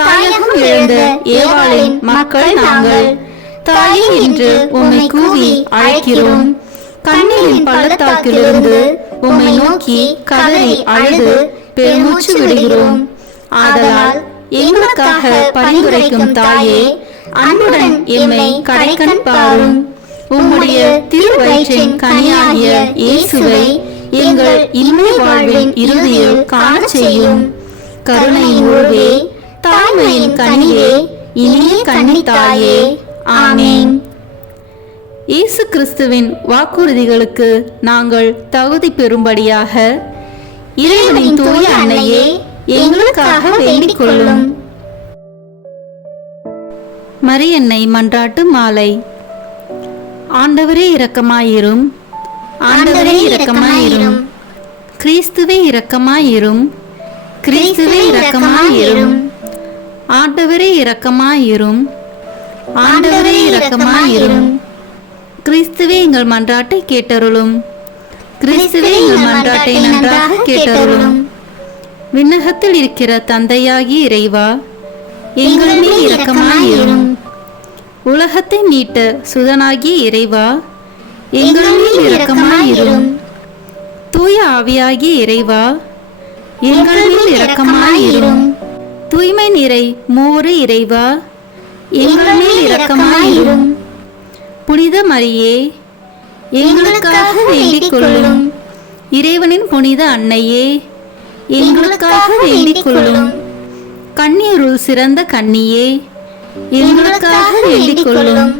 தாயகம் இழந்த ஏவாளின் மக்கள் நாங்கள், தாயே என்று உம்மை கூவி அழைக்கிறோம். கண்ணீரின் பள்ளத்தாக்கிலிருந்து உம்மை நோக்கி கதறி அழுது பெருமூச்சு விடுகிறோம். ஆதலால் எங்களுக்காக பரிந்துரைக்கும் தாயே, அன்புடன் எம்மை கடைக்கண் பாரும். உம்முடைய திருவயிற்றின் கனியாகிய இயேசுவை எங்கள் இன்மை வாழ்வின் இறுதியில் காண செய்யும். கருணையின் உருவே, தாய்மையின் கனியே, இனிய கன்னி தாயே. ஆமென். இயேசு கிறிஸ்துவின் வாக்குறுதிகளுக்கு நாங்கள் தகுதி பெறும்படியாக இறைவனின் தூய அன்னையே, எங்களுக்காக வேண்டிக் கொள்ளும். மரியன்னை மன்றாட்டு மாலை. ஆண்டவரே இரக்கமாயிரும், ஆண்டவரே இரக்கமாயிரும், கிறிஸ்துவே இரக்கமாயிரும், கிறிஸ்துவே இரக்கமாயிரும், ஆண்டவரே இரக்கமாயிரும், ஆண்டவரே இரக்கமாயிரும். கிறிஸ்துவே எங்கள் மன்றாட்டை கேட்டருளும், கிறிஸ்துவே எங்கள் மன்றாட்டை நன்றாக கேட்டருளும். விண்ணகத்தில் இருக்கிற தந்தையாகி இறைவா, எங்கள் மேல் இரக்கமாயிரும். உலகத்தை மீட்ட சுதனாகிய இறைவா, எங்கள் மேல் இரக்கமாயிரும். தூய ஆவியாகிய இறைவா, எங்கள் மேல் இரக்கமாயிரும். தூய்மை நிறை மூவரு இறைவா, எங்கள் மேல் இரக்கமாயிரும். புனித மரியே, எங்களுக்காக வேண்டிக் கொள்ளும். இறைவனின் புனித அன்னையே, எங்களுக்காக வேண்டிக் கொள்ளும். கன்னியருள் சிறந்த கன்னியே, எங்களுக்காக வேண்டிக் கொள்ளும்.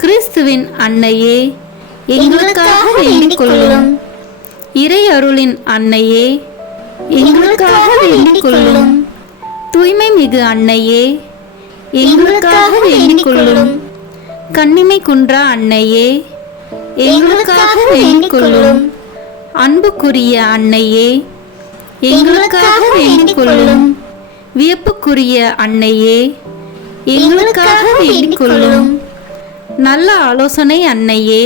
கிறிஸ்துவின் அன்னையே, எங்களுக்காக வேண்டிக் கொள்ளும். இறை அருளின் அன்னையே, எங்களுக்காக வேண்டிக் கொள்ளும். தூய்மை மிகு அன்னையே, எங்களுக்காக வேண்டிக் கொள்ளும். கன்னிமை குன்றா அன்னையே, எங்களுக்காக வேண்டிக் கொள்ளும். அன்புக்குரிய அன்னையே, எங்களுக்காக வேண்டிக் கொள்ளும். வியப்புக்குரிய அன்னையே, எங்களுக்காக வேண்டிக் கொள்ளும். நல்ல ஆலோசனை அன்னையே,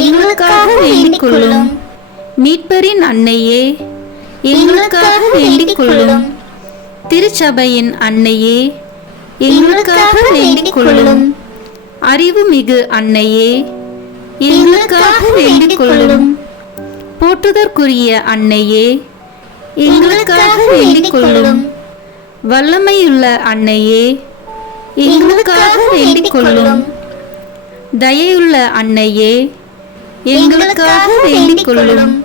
எங்களுக்காக வேண்டிக் கொள்ளும். மீட்பரின் அன்னையே, எங்களுக்காக வேண்டிக் கொள்ளும். திருச்சபையின் அன்னையே, எங்களுக்காக வேண்டிக் கொள்ளும். அறிவு மிகு அன்னையே, எங்களுக்காக வேண்டிக் கொள்ளும். போற்றுதற்குரிய அன்னையே, எங்களுக்காக வேண்டிக் கொள்ளும். வல்லமையுள்ள அன்னையே, எங்களுக்காக வேண்டிக் கொள்ளும். தயையுள்ள அன்னையே, எங்களுக்காக வேண்டிக் கொள்ளும்.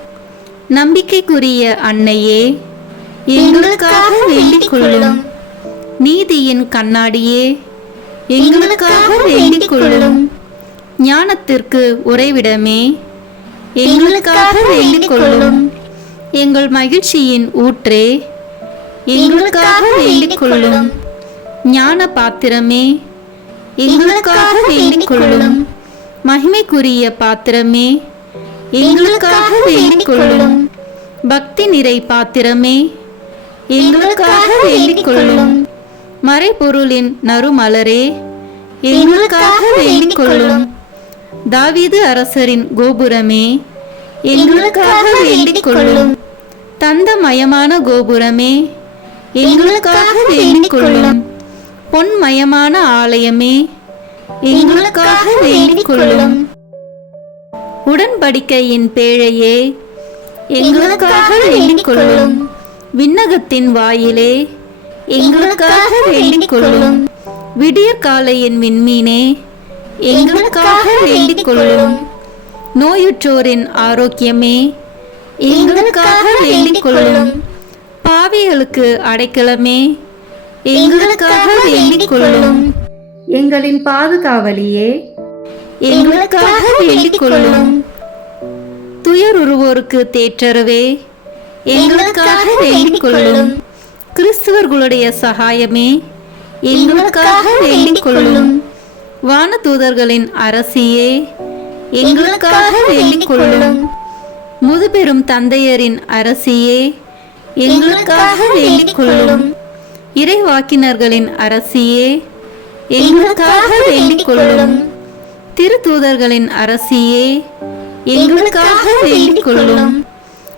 நம்பிக்கைக்குரிய அன்னையே, எங்களுக்காக வேண்டிக் கொள்ளும். நீதியின் கண்ணாடியே, எங்களுக்காக வேண்டிக் கொள்ளும். ஞானத்திற்கு உறைவிடமே, எங்களுக்காக வேண்டிக் கொள்ளும். எங்கள் மகிழ்ச்சியின் ஊற்றே, எங்களுக்காக வேண்டிக் கொள்ளும். ஞான பாத்திரமே, எங்களுக்காக வேண்டிக் கொள்ளும். மகிமைக்குரிய பாத்திரமே, எங்களுக்காக வேண்டிக் கொள்ளும். பக்தி நிறை பாத்திரமே, எங்களுக்காக வேண்டிக் கொள்ளும். மறைபொருளின் நறுமலரே, எங்களுக்காக வேண்டிக் கொள்ளும். தாவீது அரசரின் கோபுரமே, எங்களுக்காக வேண்டிக் கொள்ளும். தந்தமயமான கோபுரமே, எங்களுக்காக வேண்டிக் கொள்ளும். பொன்மயமான ஆலயமே, எங்களுக்காக வேண்டிக் கொள்ளும். உடன்படிக்கையின் பேழையே, எங்களுக்காக வேண்டிக் கொள்ளும். விண்ணகத்தின் வாயிலே, எங்களுக்காக வேண்டிக் கொள்ளும். விடியற்காலையின் விண்மீனே, எங்களுக்காக வேண்டிக் கொள்ளும். நோயுற்றோரின் ஆரோக்கியமே, எங்களுக்காக வேண்டிக் கொள்ளும். பாவிகளுக்கு அடைக்கலமே, எங்களுக்காக வேண்டிக் கொள்ளும். எங்களின் பாதுகாவலியே, எங்களுக்காக வேண்டிக் கொள்ளும். துயருருவோருக்கு தேற்றரவே, எங்களுக்காக வேண்டிக் கொள்ளும். கிறிஸ்துவர்களுடைய சகாயமே, எங்களுக்காக வேண்டிக் கொள்ளும். வானதூதர்களின் அரசியே, எங்களுக்காக வேண்டிக் கொள்ளும். முதுபெரும் தந்தையரின் அரசியே, எங்களுக்காக வேண்டிக் கொள்ளும். இறைவாக்கினர்களின் அரசியே, எங்களுக்காக வேண்டிக் கொள்ளும். திருத்தூதர்களின் அரசியே, எங்களுக்காக வேண்டிக் கொள்ளும்.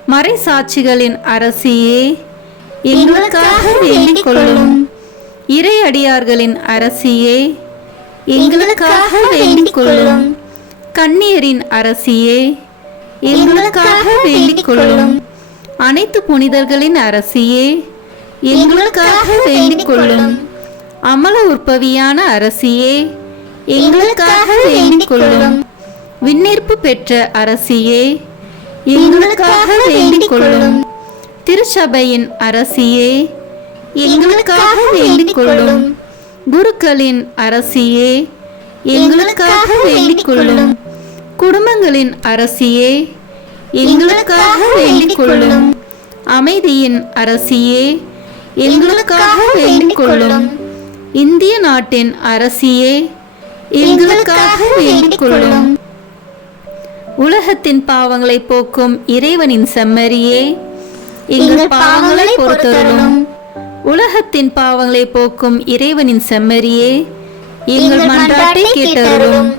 மறைசாட்சிகளின் அரசியே, எங்களுக்காக வேண்டிக் கொள்ளும். இறையடியார்களின் அரசியே, எங்களுக்காக வேண்டிக் கொள்ளும். கன்னியரின் அரசியே, எங்களுக்காக வேண்டிக் கொள்ளும். அனைத்து புனிதர்களின் அரசியே, எங்களுக்காக வேண்டிக் கொள்ளும். அமல உற்பவியான அரசியே, எங்களுக்காக வேண்டிக் கொள்ளும். விண்ணேற்பு பெற்ற அரசியே, எங்களுக்காக வேண்டிக் கொள்ளும். திருச்சபையின் அரசியே, எங்களுக்காக வேண்டிக் கொள்ளும். குருக்களின் அரசியே, எங்களுக்காக வேண்டிக் கொள்ளும். குடும்பங்களின் அரசியே, எங்களுக்காக வேண்டிக் கொள்ளும். அமைதியின் அரசியே, எங்களுக்காக வேண்டிக் கொள்ளும். இந்திய நாட்டின் அரசியே, எங்களுக்காக வேண்டிக் கொள்ளும். உலகத்தின் பாவங்களை போக்கும் இறைவனின் செம்மறியே, எங்கள் பாவங்களை பொறுத்தருளும். உலகத்தின் பாவங்களை போக்கும் இறைவனின் செம்மறியே, எங்கள் மன்றாட்டை கேட்டருளும்.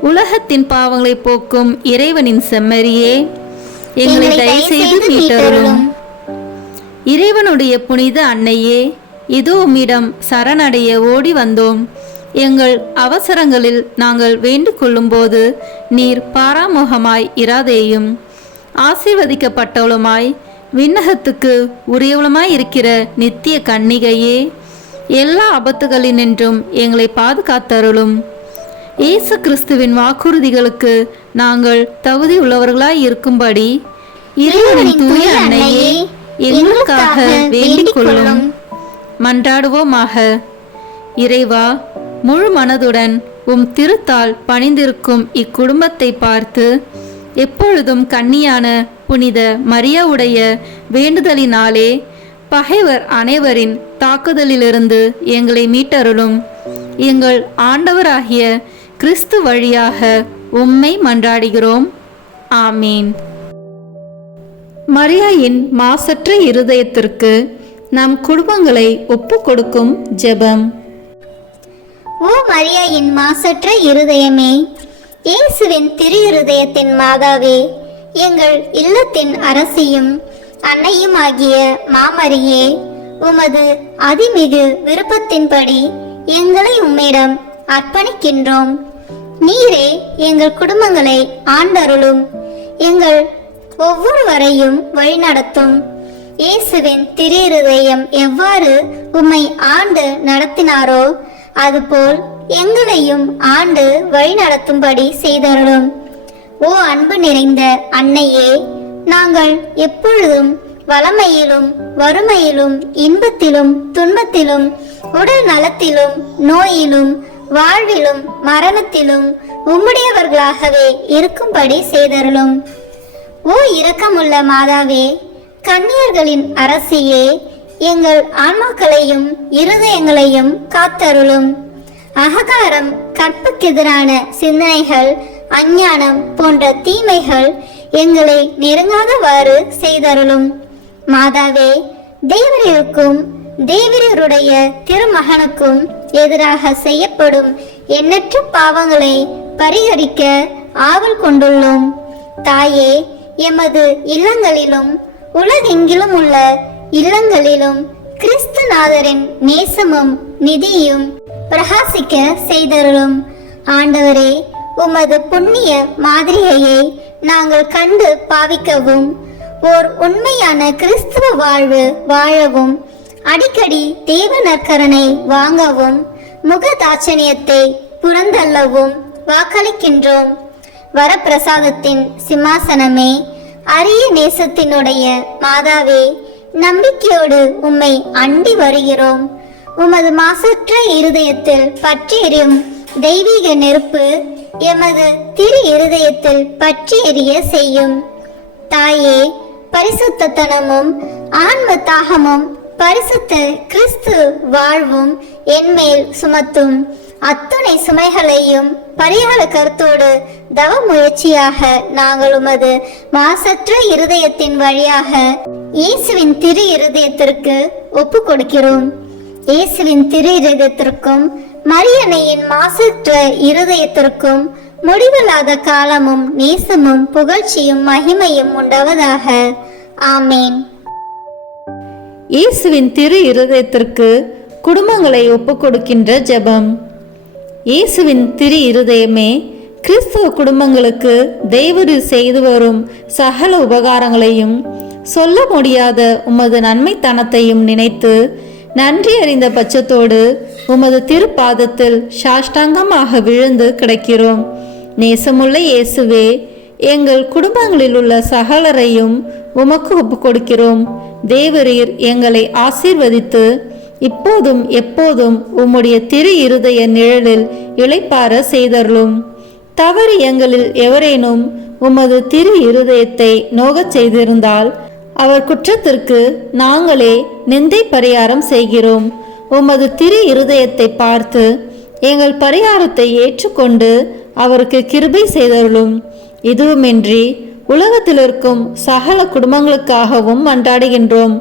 உலகத்தின் பாவங்களை போக்கும் இறைவனின் செம்மறியே, எங்களை தயவுசெய்து மீட்டருளும். இறைவனுடைய புனித அன்னையே, இதோ உம்மிடம் சரணடைய ஓடி வந்தோம். எங்கள் அவசரங்களில் நாங்கள் வேண்டிக் கொள்ளும்போது நீர் பாராமுகமாய் இராதேயும். ஆசீர்வதிக்கப்பட்டவளுமாய் விண்ணகத்துக்கு உரியவளுமாய் இருக்கிற நித்திய கன்னிகையே, எல்லா ஆபத்துகளினின்றும் எங்களை பாதுகாத்தருளும். இயேசு கிறிஸ்துவின் வாக்குறுதிகளுக்கு நாங்கள் தகுதி உள்ளவர்களாய் இருக்கும்படி இறைவனின் தூய அன்னையே, எங்களுக்காக வேண்டிக் கொள்ளும். மன்றாடுவோமாக. இறைவா, முழு மனதுடன் உம் திருத்தால் பணிந்திருக்கும் இக்குடும்பத்தை பார்த்து எப்பொழுதும் கன்னியான புனித மரியாவுடைய வேண்டுதலினாலே பகைவர் அனைவரின் தாக்குதலிலிருந்து எங்களை மீட்டருளும். எங்கள் ஆண்டவராகிய கிறிஸ்து வழியாக உம்மை மன்றாடுகிறோம். ஆமீன். மரியாயின் மாசற்ற இருதயத்திற்கு நம் குடும்பங்களை ஒப்புக் கொடுக்கும் ஜெபம். ஓ மரியாயின் மாசற்ற இருதயமே, இயேசுவின் திரு இருதயத்தின் மாதாவே, எங்கள் இல்லத்தின் அரசியும் அன்னையும் ஆகிய மாமரியே, உமது அதிமிகு விருப்பத்தின்படி எங்களை உம்மிடம் அர்ப்பணிக்கின்றோம். நீரே எங்கள் குடும்பங்களை ஆண்டருளும், எங்கள் ஒவ்வொருவரையும் வழிநடத்தும். இயேசுவின் திரு இருதயம் எவ்வாறு உம்மை ஆண்டு நடத்தினாரோ அதுபோல் எங்களையும் ஆண்டு வழிநடத்தும்படி செய்தருளும். ஓ அன்பு நிறைந்த அன்னையே, நாங்கள் எப்பொழுதும் வளமையிலும் வறுமையிலும் இன்பத்திலும் துன்பத்திலும் உடல் நலத்திலும் நோயிலும் வாழ்விலும் மரணத்திலும் உம்முடையவர்களாகவே இருக்கும்படி செய்தருளும். ஓ இரக்கமுள்ள மாதாவே, கன்னியர்களின் அரசியே, எங்கள் ஆன்மாக்களையும் இருதயங்களையும் காத்தருளும். அகங்காரம், கற்புக்கெதிரான சிந்தனைகள், அஞ்ஞானம் போன்ற தீமைகள் எங்களை நெருங்காதவாறு செய்தருளும். மாதாவே, தேவரருக்கும் தேவரருடைய திருமகனுக்கும் எதிராக செய்யப்படும் எண்ணற்ற பாவங்களை பரிகரிக்க ஆவல் கொண்டுள்ளோம். தாயே, எமது இல்லங்களிலும் உலகெங்கிலும் உள்ள இல்லங்களிலும் கிறிஸ்துநாதரின் நேசமும் நிதியும் பிரகாசிக்க செய்தருளும். ஆண்டவரே, உமது புண்ணிய மாதிரியையை நாங்கள் கண்டு பாவிக்கவும், ஓர் உண்மையான கிறிஸ்துவ வாழ்வு வாழவும், அடிக்கடி தேவ நற்கரனை வாங்கவும், முகதாட்சணியத்தை புறந்தள்ளவும் வாக்களிக்கின்றோம். வரப்பிரசாதத்தின் சிம்மாசனமே, அரிய நேசத்தினுடைய மாதாவே, நம்பிக்கையோடு உம்மை அண்டி வருகிறோம். உமது மாசற்ற இருதயத்தில் பற்றி எரியும் தெய்வீக நெருப்பு எமது திரு இருதயத்தில் பற்றி எரிய செய்யும். தாயே, பரிசுத்தனமும் ஆன்ம தாகமும் பரிசுத்த கிறிஸ்து வாழ்வும் என்மேல் சுமத்தும். அத்துணை சுமைகளையும் பரிகார கருத்தோடு தவ முயற்சியாக நாங்கள் உமது மாசற்ற இருதயத்தின் வழியாக இயேசுவின் திரு இருதயத்திற்கு ஒப்பு கொடுக்கிறோம். இயேசுவின் திரு இருதயத்திற்கும் மரியன்னையின் மாசற்ற இருதயத்திற்கும் முடிவில்லாத காலமும் நேசமும் புகழ்ச்சியும் மகிமையும் உண்டாவதாக. ஆமேன். இயேசுவின் திரு இருதயத்திற்கு குடும்பங்களை ஒப்புக்கொடுக்கின்ற ஜெபம். இயேசுவின் திரு இருதயமே, கிறிஸ்துவ குடும்பங்களுக்கு தேவரு செய்து வரும் சகல உபகாரங்களையும் சொல்ல முடியாத உமது நன்மைத்தனத்தையும் நினைத்து நன்றி அறிந்த பட்சத்தோடு உமது திருப்பாதத்தில் சாஷ்டாங்கமாக விழுந்து கிடக்கிறோம். நேசமுள்ள இயேசுவே, எங்கள் குடும்பங்களில் உள்ள சகலரையும் உமக்கு ஒப்பு கொடுக்கிறோம். தேவரீர் எங்களை ஆசீர்வதித்து இப்போதும் எப்போதும் உம்முடைய திரு இருதய நிழலில் இளைப்பார செய்தருளும். தவறு எங்களில் எவரேனும் உமது திரு இருதயத்தை நோகச் செய்திருந்தால் அவர் குற்றத்திற்கு நாங்களே நிந்தை பரிகாரம் செய்கிறோம். உமது திரு இருதயத்தை பார்த்து எங்கள் பரிகாரத்தை ஏற்றுக்கொண்டு அவருக்கு கிருபை செய்தருளும். இதுவுமின்றி உலகத்தில் இருக்கும் சகல குடும்பங்களுக்காகவும் மன்றாடுகின்றோம்.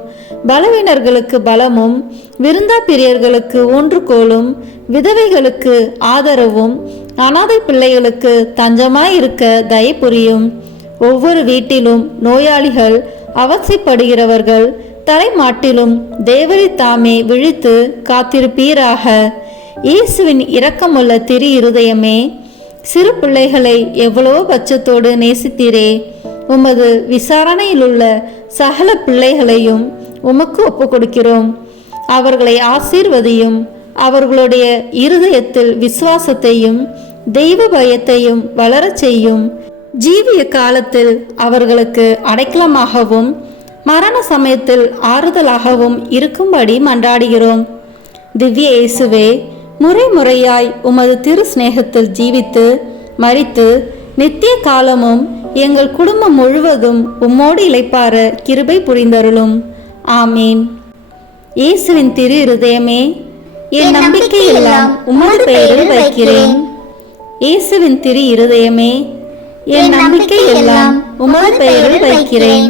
பலவீனர்களுக்கு பலமும், விருந்தா பிரியர்களுக்கு ஊன்றுகோலும், விதவைகளுக்கு ஆதரவும், அனாதை பிள்ளைகளுக்கு தஞ்சமாயிருக்க தயை புரியும். ஒவ்வொரு வீட்டிலும் நோயாளிகள், அவசியப்படுகிறவர்கள் தலைமாட்டிலும் தேவரி தாமே விழித்து காத்திருப்பீராக. இயேசுவின் இரக்கமுள்ள திரு இருதயமே, சிறு பிள்ளைகளை எவ்வளவோ பட்சத்தோடு நேசித்தீரே. உமது விசாரணையில் உள்ள சகல பிள்ளைகளையும் உமக்கு ஒப்பு கொடுக்கிறோம். அவர்களை ஆசீர்வதியும். அவர்களுடைய இருதயத்தில் விசுவாசத்தையும் தெய்வ பயத்தையும் வளரச் செய்யும். ஜீவிய காலத்தில் அவர்களுக்கு அடைக்கலமாகவும் மரண சமயத்தில் ஆறுதலாகவும் இருக்கும்படி மன்றாடுகிறோம். திவ்ய இயேசுவே, முறை முறையாய் உமது திரு சிநேகத்தில் ஜீவித்து மரித்து நித்திய காலமும் எங்கள் குடும்பம் முழுவதும் உம்மோடு இளைப்பார கிருபை புரிந்தருளும். ஆமீன். இயேசுவின் திரு இருதயமே, என் நம்பிக்கை எல்லாம் உமது பெயரில் வைக்கிறேன். இயேசுவின் திரு இருதயமே, என் நம்பிக்கை எல்லாம் உமது பெயரில் வைக்கிறேன்.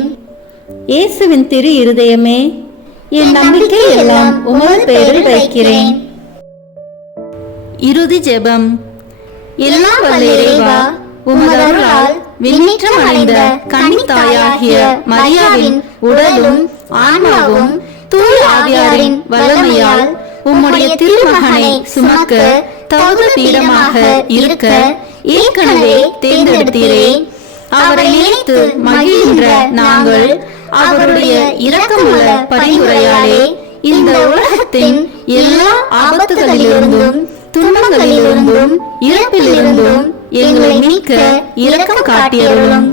இயேசுவின் திரு இருதயமே, என் நம்பிக்கை எல்லாம் உமது பெயரில் வைக்கிறேன். இறுதி ஜெபம். எல்லாம் வல்ல இறைவா, உமது அருளால் விண்ணேற்றம் அடைந்த கன்னித்தாயாகிய மரியாவின் உடலும் ஆன்மாவும் தூய ஆவியாரின் வல்லமையால் உம்முடைய திருமகனை சுமக்க தகுந்த பீடமாக இருக்க ஏற்கனவே தேர்ந்தெடுத்தீரே. அவரை நினைத்து மகிழ்கின்ற நாங்கள் அவருடைய இரக்கமுள்ள பரிந்துரையாலே இந்த உலகத்தின் எல்லா ஆபத்துகளிலிருந்தும் துன்பங்களிலிருந்தும் இறப்பிலிருந்தும் எங்களை மீட்க இரக்கம் காட்டியருளும்.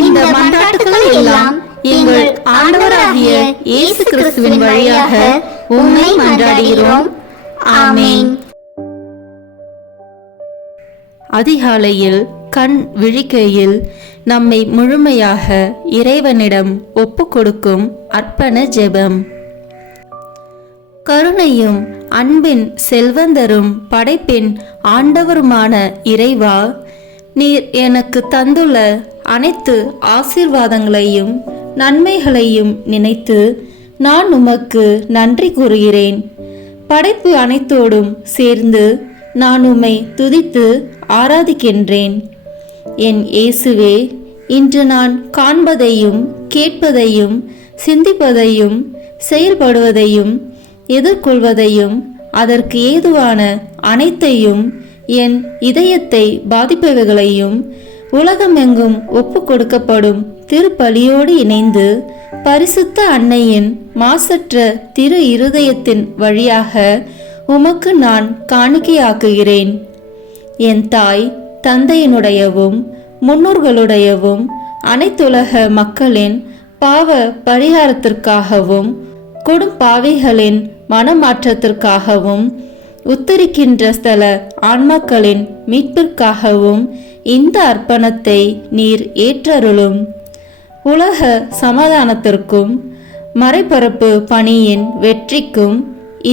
இந்த மன்றாட்டுக்களை எல்லாம் எங்கள் ஆண்டவராகிய இயேசு கிறிஸ்துவின் வழியாக உம்மை மன்றாடுகிறோம். ஆமென். அதிகாலையில் கண் விழிக்கையில் நம்மை முழுமையாக இறைவனிடம் ஒப்புக்கொடுக்கும் அர்ப்பண ஜெபம். கருணையும் அன்பின் செல்வந்தரும் படைப்பின் ஆண்டவருமான இறைவா, நீர் எனக்கு தந்துள்ள அனைத்து ஆசீர்வாதங்களையும் நன்மைகளையும் நினைத்து நான் உமக்கு நன்றி கூறுகிறேன். படைப்பு அனைத்தோடும் சேர்ந்து நான் உம்மை துதித்து ஆராதிக்கின்றேன். என் இயேசுவே, இன்று நான் காண்பதையும் கேட்பதையும் சிந்திப்பதையும் செயல்படுவதையும் எதிர்கொள்வதையும் அதற்கு ஏதுவான அனைத்தையும் என் இதயத்தை பாதிப்பவைகளையும் உலகமெங்கும் ஒப்பு கொடுக்கப்படும் திருப்பலியோடு இணைந்து பரிசுத்த அன்னையின் மாசற்ற திரு இருதயத்தின் வழியாக உமக்கு நான் காணிக்கையாக்குகிறேன். என் தாய் தந்தையினுடையவும் முன்னோர்களுடையவும் அனைத்துலக மக்களின் பாவ பரிகாரத்திற்காகவும் கொடும்பாவிகளின் மனமாற்றத்திற்காகவும் உத்தரிக்கின்ற ஸ்தல ஆன்மாக்களின் மீட்பிற்காகவும் இந்த அர்ப்பணத்தை நீர் ஏற்றருளும். உலக சமாதானத்திற்கும் மறைபரப்பு பணியின் வெற்றிக்கும்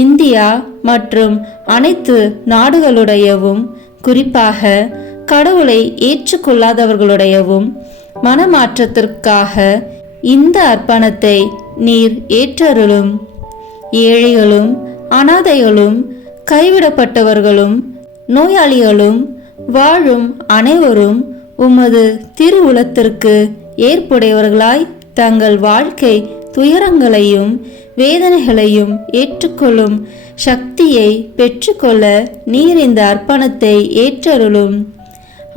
இந்தியா மற்றும் அனைத்து நாடுகளுடையவும் குறிப்பாக கடவுளை ஏற்றுக்கொள்ளாதவர்களுடையவும் மனமாற்றத்திற்காக இந்த அர்ப்பணத்தை நீர் ஏற்றருளும். ஏழைகளும் அனாதைகளும் கைவிடப்பட்டவர்களும் நோயாளிகளும் வாழும் அனைவரும் உமது திருவுளத்திற்கு ஏற்புடையவர்களாய் தங்கள் வாழ்க்கை துயரங்களையும் வேதனைகளையும் ஏற்றுக்கொள்ளும் சக்தியை பெற்றுக்கொள்ள நீர் இந்த அர்ப்பணத்தை ஏற்றருளும்.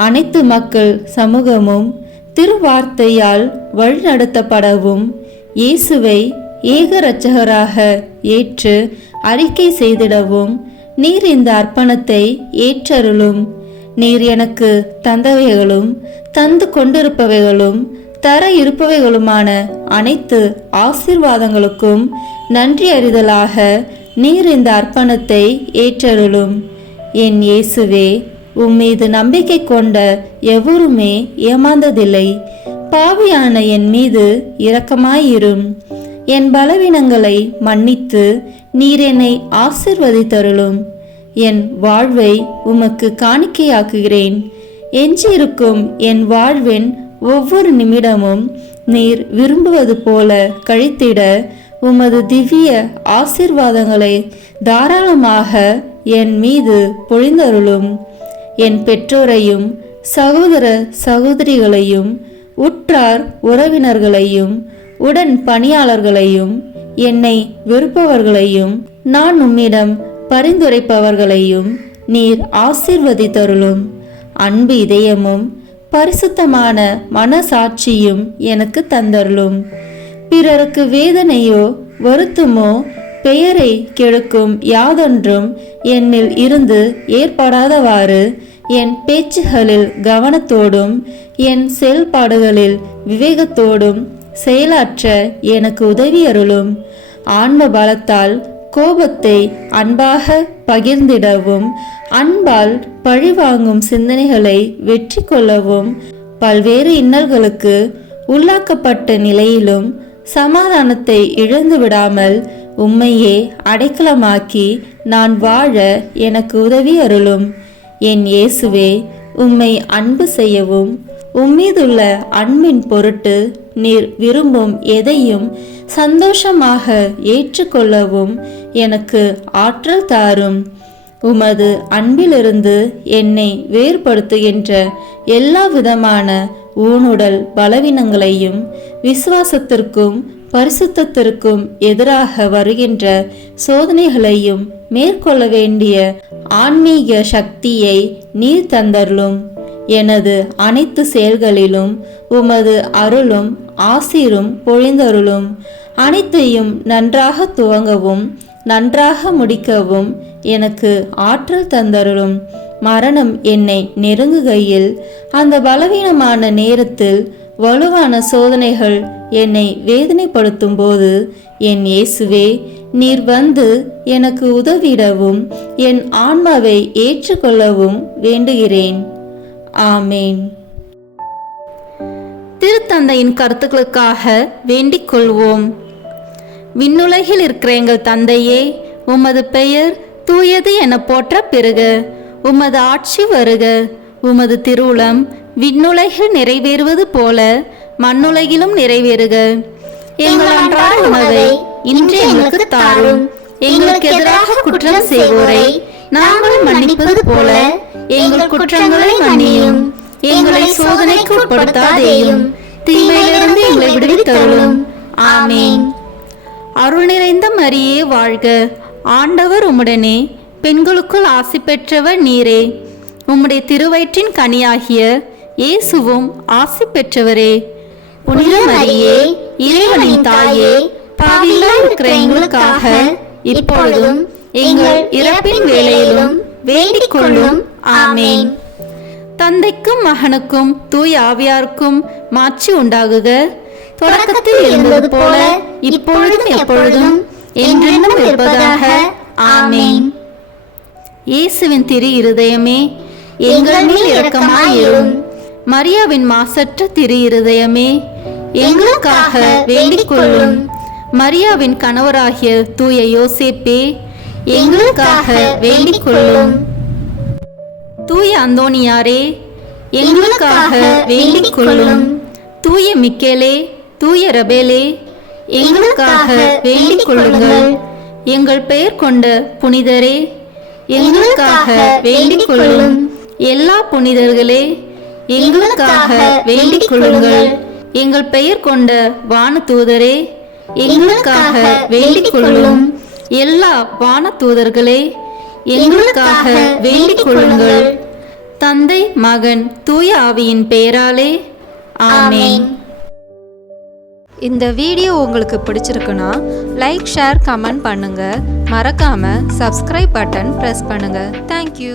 அனைத்து மக்கள் சமூகமும் திருவார்த்தையால் வழிநடத்தப்படவும் இயேசுவை ஏக இரட்சகராக ஏற்று அறிக்கை செய்திடவும் நீர் இந்த அர்ப்பணத்தை ஏற்றருளும். நீர் எனக்கு தந்தவைகளும் தந்து கொண்டிருப்பவைகளும் தர இருப்பவைகளுமான அனைத்து ஆசீர்வாதங்களுக்கும் நன்றி அறிதலாக நீர் இந்த அர்ப்பணத்தை ஏற்றருளும். என் இயேசுவே, உம்மீது நம்பிக்கை கொண்ட எவருமே ஏமாந்ததில்லை. பாவியான என் மீது இரக்கமாயிரும். என் பலவீனங்களை மன்னித்து நீர் என்னை ஆசீர்வதித்தருளும். என் வாழ்வை உமக்கு காணிக்கையாக்குகிறேன். எஞ்சியிருக்கும் என் வாழ்வின் ஒவ்வொரு நிமிடமும் நீர் விரும்புவது போல கழித்திட உமது திவ்ய ஆசீர்வாதங்களை தாராளமாக என் மீது பொழிந்தருளும். என் பெற்றோரையும் சகோதர சகோதரிகளையும் உற்றார் உறவினர்களையும் உடன் பணியாளர்களையும் என்னை வெறுப்பவர்களையும் நான் உம்மிடம் பரிந்துரைப்பவர்களையும் நீர் ஆசீர்வதித்தருளும். அன்பு இதயமும் பரிசுத்தமான மனசாட்சியும் எனக்கு தந்தருளும். பிறருக்கு வேதனையோ வருத்தமோ பெயரை கெடுக்கும் யாதொன்றும் என்னில் இருந்து ஏற்படாதவாறு என் பேச்சுகளில் கவனத்தோடும் என் செயல்பாடுகளில் விவேகத்தோடும் செயலாற்ற எனக்கு உதவி அருளும். ஆன்ம பலத்தால் கோபத்தை அன்பாக பகிர்ந்திடவும் அன்பால் பழிவாங்கும் சிந்தனைகளை வெற்றி கொள்ளவும் பல்வேறு இன்னல்களுக்கு உள்ளாக்கப்பட்ட நிலையிலும் சமாதானத்தை இழந்து விடாமல் உம்மையே அடைக்கலமாக்கி நான் வாழ எனக்கு உதவி அருளும். என் இயேசுவே, உம்மை அன்பு செய்யவும் உம்மீதுள்ள அன்பின் பொருட்டு நீர் விரும்பும் எதையும் சந்தோஷமாக ஏற்றுக்கொள்ளவும் எனக்கு ஆற்றல் தாரும். உமது அன்பிலிருந்து என்னை வேறுபடுத்துகின்ற எல்லா விதமான ஊனுடல் பலவீனங்களையும் விசுவாசத்திற்கும் பரிசுத்தத்திற்கும் எதிராக வருகின்ற சோதனைகளையும் மேற்கொள்ள வேண்டிய ஆன்மீக சக்தியை நீர் தந்தருளும். எனது அனைத்து செயல்களிலும் உமது அருளும் ஆசீரும் பொழிந்தருளும். அனைத்தையும் நன்றாக துவங்கவும் நன்றாக முடிக்கவும் எனக்கு ஆற்றல் தந்தருளும். மரணம் என்னை நெருங்குகையில், அந்த பலவீனமான நேரத்தில் வலுவான சோதனைகள் என்னை வேதனைப்படுத்தும் போது, என் இயேசுவே, நீர் வந்து எனக்கு உதவிடவும் என் ஆன்மாவை ஏற்றுக்கொள்ளவும் வேண்டுகிறேன். ஆமேன். திருத்தந்தையின் கருத்துக்களுக்காக வேண்டிக் கொள்வோம். விண்ணுலகில் இருக்கிற எங்கள் தந்தையே, உமது பெயர் தூயது என போற்ற பெறுக. உமது ஆட்சி வருக. உமது திருவுளம் விண்ணுலகில் நிறைவேறுவது போல மண்ணுலகிலும் நிறைவேறுக. எங்கள் அன்றாட உணவை இன்று எங்களுக்கு தாரும். எங்களுக்கு எதிராக குற்றம் செய்வோரை நாங்கள் மன்னிப்பது போல எங்கள் குற்றங்களை மன்னியும். எங்களை சோதனைக்கு உட்படுத்தாதேயும், தீமையிலிருந்து எங்களை விடுவித்தருளும். ஆமேன். அருள் நிறைந்த மரியே வாழ்க. ஆண்டவர் உம்முடனே, பெண்களுக்குள் ஆசி பெற்றவர் நீரே. உம்முடைய திருவயிற்றின் கனியாகிய இயேசுவும் ஆசி பெற்றவரே. புனித மரியே, இறைவனின் தாயே, பாவிகளாய் இருக்கிற எங்களுக்காக இப்பொழுதும் எங்கள் இறப்பின் வேளையிலும் வேண்டிக் கொள்ளும். ஆமேன். தந்தைக்கும் மகனுக்கும் தூய ஆவியாருக்கும் மாட்சி உண்டாகுக. தொடக்கத்தில் இருந்தது போல இப்பொழுதும் எப்பொழுதும் என்றென்றும் இருப்பதாக. ஆமேன். இயேசுவின் திரு இருதயமே, எங்கள் மேல் இரக்கமாயிரும். மரியாவின் மாசற்ற திரு இருதயமே, எங்களுக்காக வேண்டிக் கொள்ளும். மரியாவின் கணவராகிய தூய யோசேப்பே, எங்களுக்காக வேண்டிக் கொள்ளும். தூய அந்தோனியாரே, எங்களுக்காக வேண்டிக் கொள்ளும். தூய மிக்கேலே, தூய ரபேலே, எங்களுக்காக வேண்டிக் கொள்ளுங்கள். எங்கள் பெயர் கொண்ட புனிதரே, எங்களுக்காக வேண்டிக் கொள்ளும். எல்லா புனிதர்களே, எங்களுக்காக வேண்டிக் கொள்ளுங்கள். எங்கள் பெயர் கொண்ட வானதூதரே, எங்களுக்காக வேண்டிக் கொள்ளும். எல்லா வானதூதர்களே, எங்களுக்காக வேண்டிக் கொள்ளுங்கள். தந்தை, மகன், தூய ஆவியின் பெயராலே. ஆமேன். இந்த வீடியோ உங்களுக்கு பிடிச்சிருக்குன்னா லைக், ஷேர், கமெண்ட் பண்ணுங்க. மறக்காம சப்ஸ்கிரைப் பட்டன் பிரஸ் பண்ணுங்க. தேங்க்யூ.